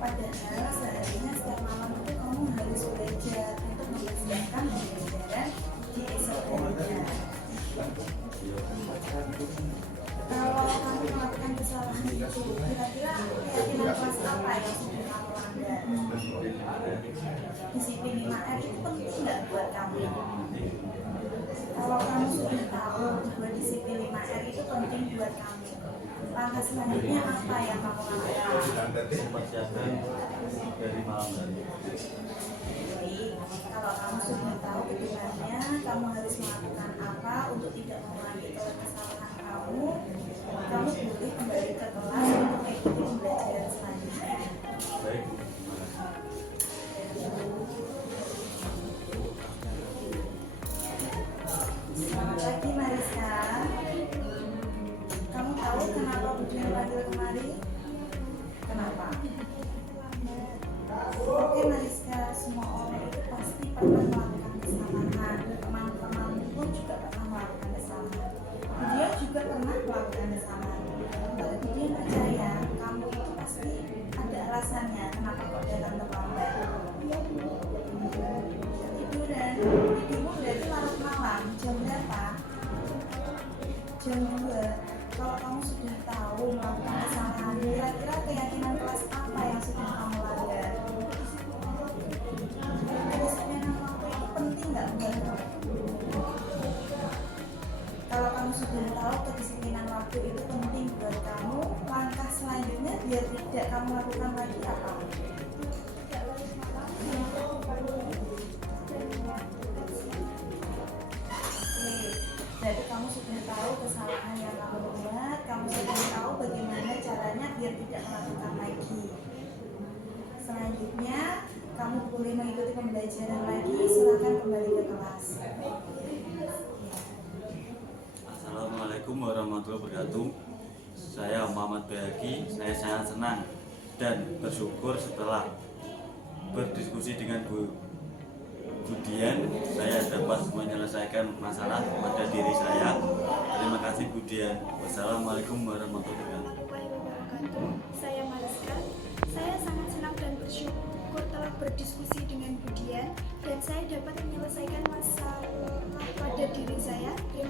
Padahal seharinya setiap malam itu kamu harus belajar untuk mempersiapkan pembelajaran di esok harinya. Kalau kamu melakukan kesalahan itu, kira-kira keyakinan kelas apa yang sudah kamu langgar? Disiplin 5R itu penting nggak buat kamu? Kalau kamu sudah tahu bahwa disiplin 5R itu penting buat kamu, langkah selanjutnya apa yang kamu lakukan? Jadi, kalau kamu sudah tahu kebenarannya, kamu harus melakukan apa untuk tidak mengulangi kesalahan kamu boleh kembali ke kelas untuk mengikuti pembelajaran selanjutnya. Selamat pagi Mariska. Kamu tahu kenapa Budi dipanggil kemari? Kenapa? Oke Mariska, semua orang itu pasti pernah melakukan kesalahan. Teman-teman pun juga pernah melakukan kesalahan. Dia juga pernah melakukan kesalahan. Tapi dia percaya kamu itu pasti ada alasannya kenapa kok datang terlambat. Tiduran, tidurmu berarti larut malam. Jam berapa? Jam 2. Kalau kamu sudah tahu melakukan kesalahan, kira-kira keyakinan kelas apa yang sudah kamu langgar? Kedisiplinan waktu itu penting nggak buat kamu? Kalau kamu sudah tahu kedisiplinan waktu itu penting buat kamu, langkah selanjutnya biar tidak kamu lakukan lagi apa? Jadi kamu sudah tahu kesalahan yang kamu buat, kamu sudah tahu bagaimana caranya biar tidak melakukan lagi. Selanjutnya, kamu boleh mengikuti pembelajaran lagi, silakan kembali ke kelas. Assalamualaikum warahmatullahi wabarakatuh. Saya Muhammad Bayaki, saya sangat senang dan bersyukur setelah berdiskusi dengan Bu Dian, saya dapat menyelesaikan masalah pada diri saya. Terima kasih Bu Dian. Wassalamualaikum warahmatullahi wabarakatuh. Saya Mariska. Saya sangat senang dan bersyukur telah berdiskusi dengan Bu Dian dan saya dapat menyelesaikan masalah pada diri saya. Terima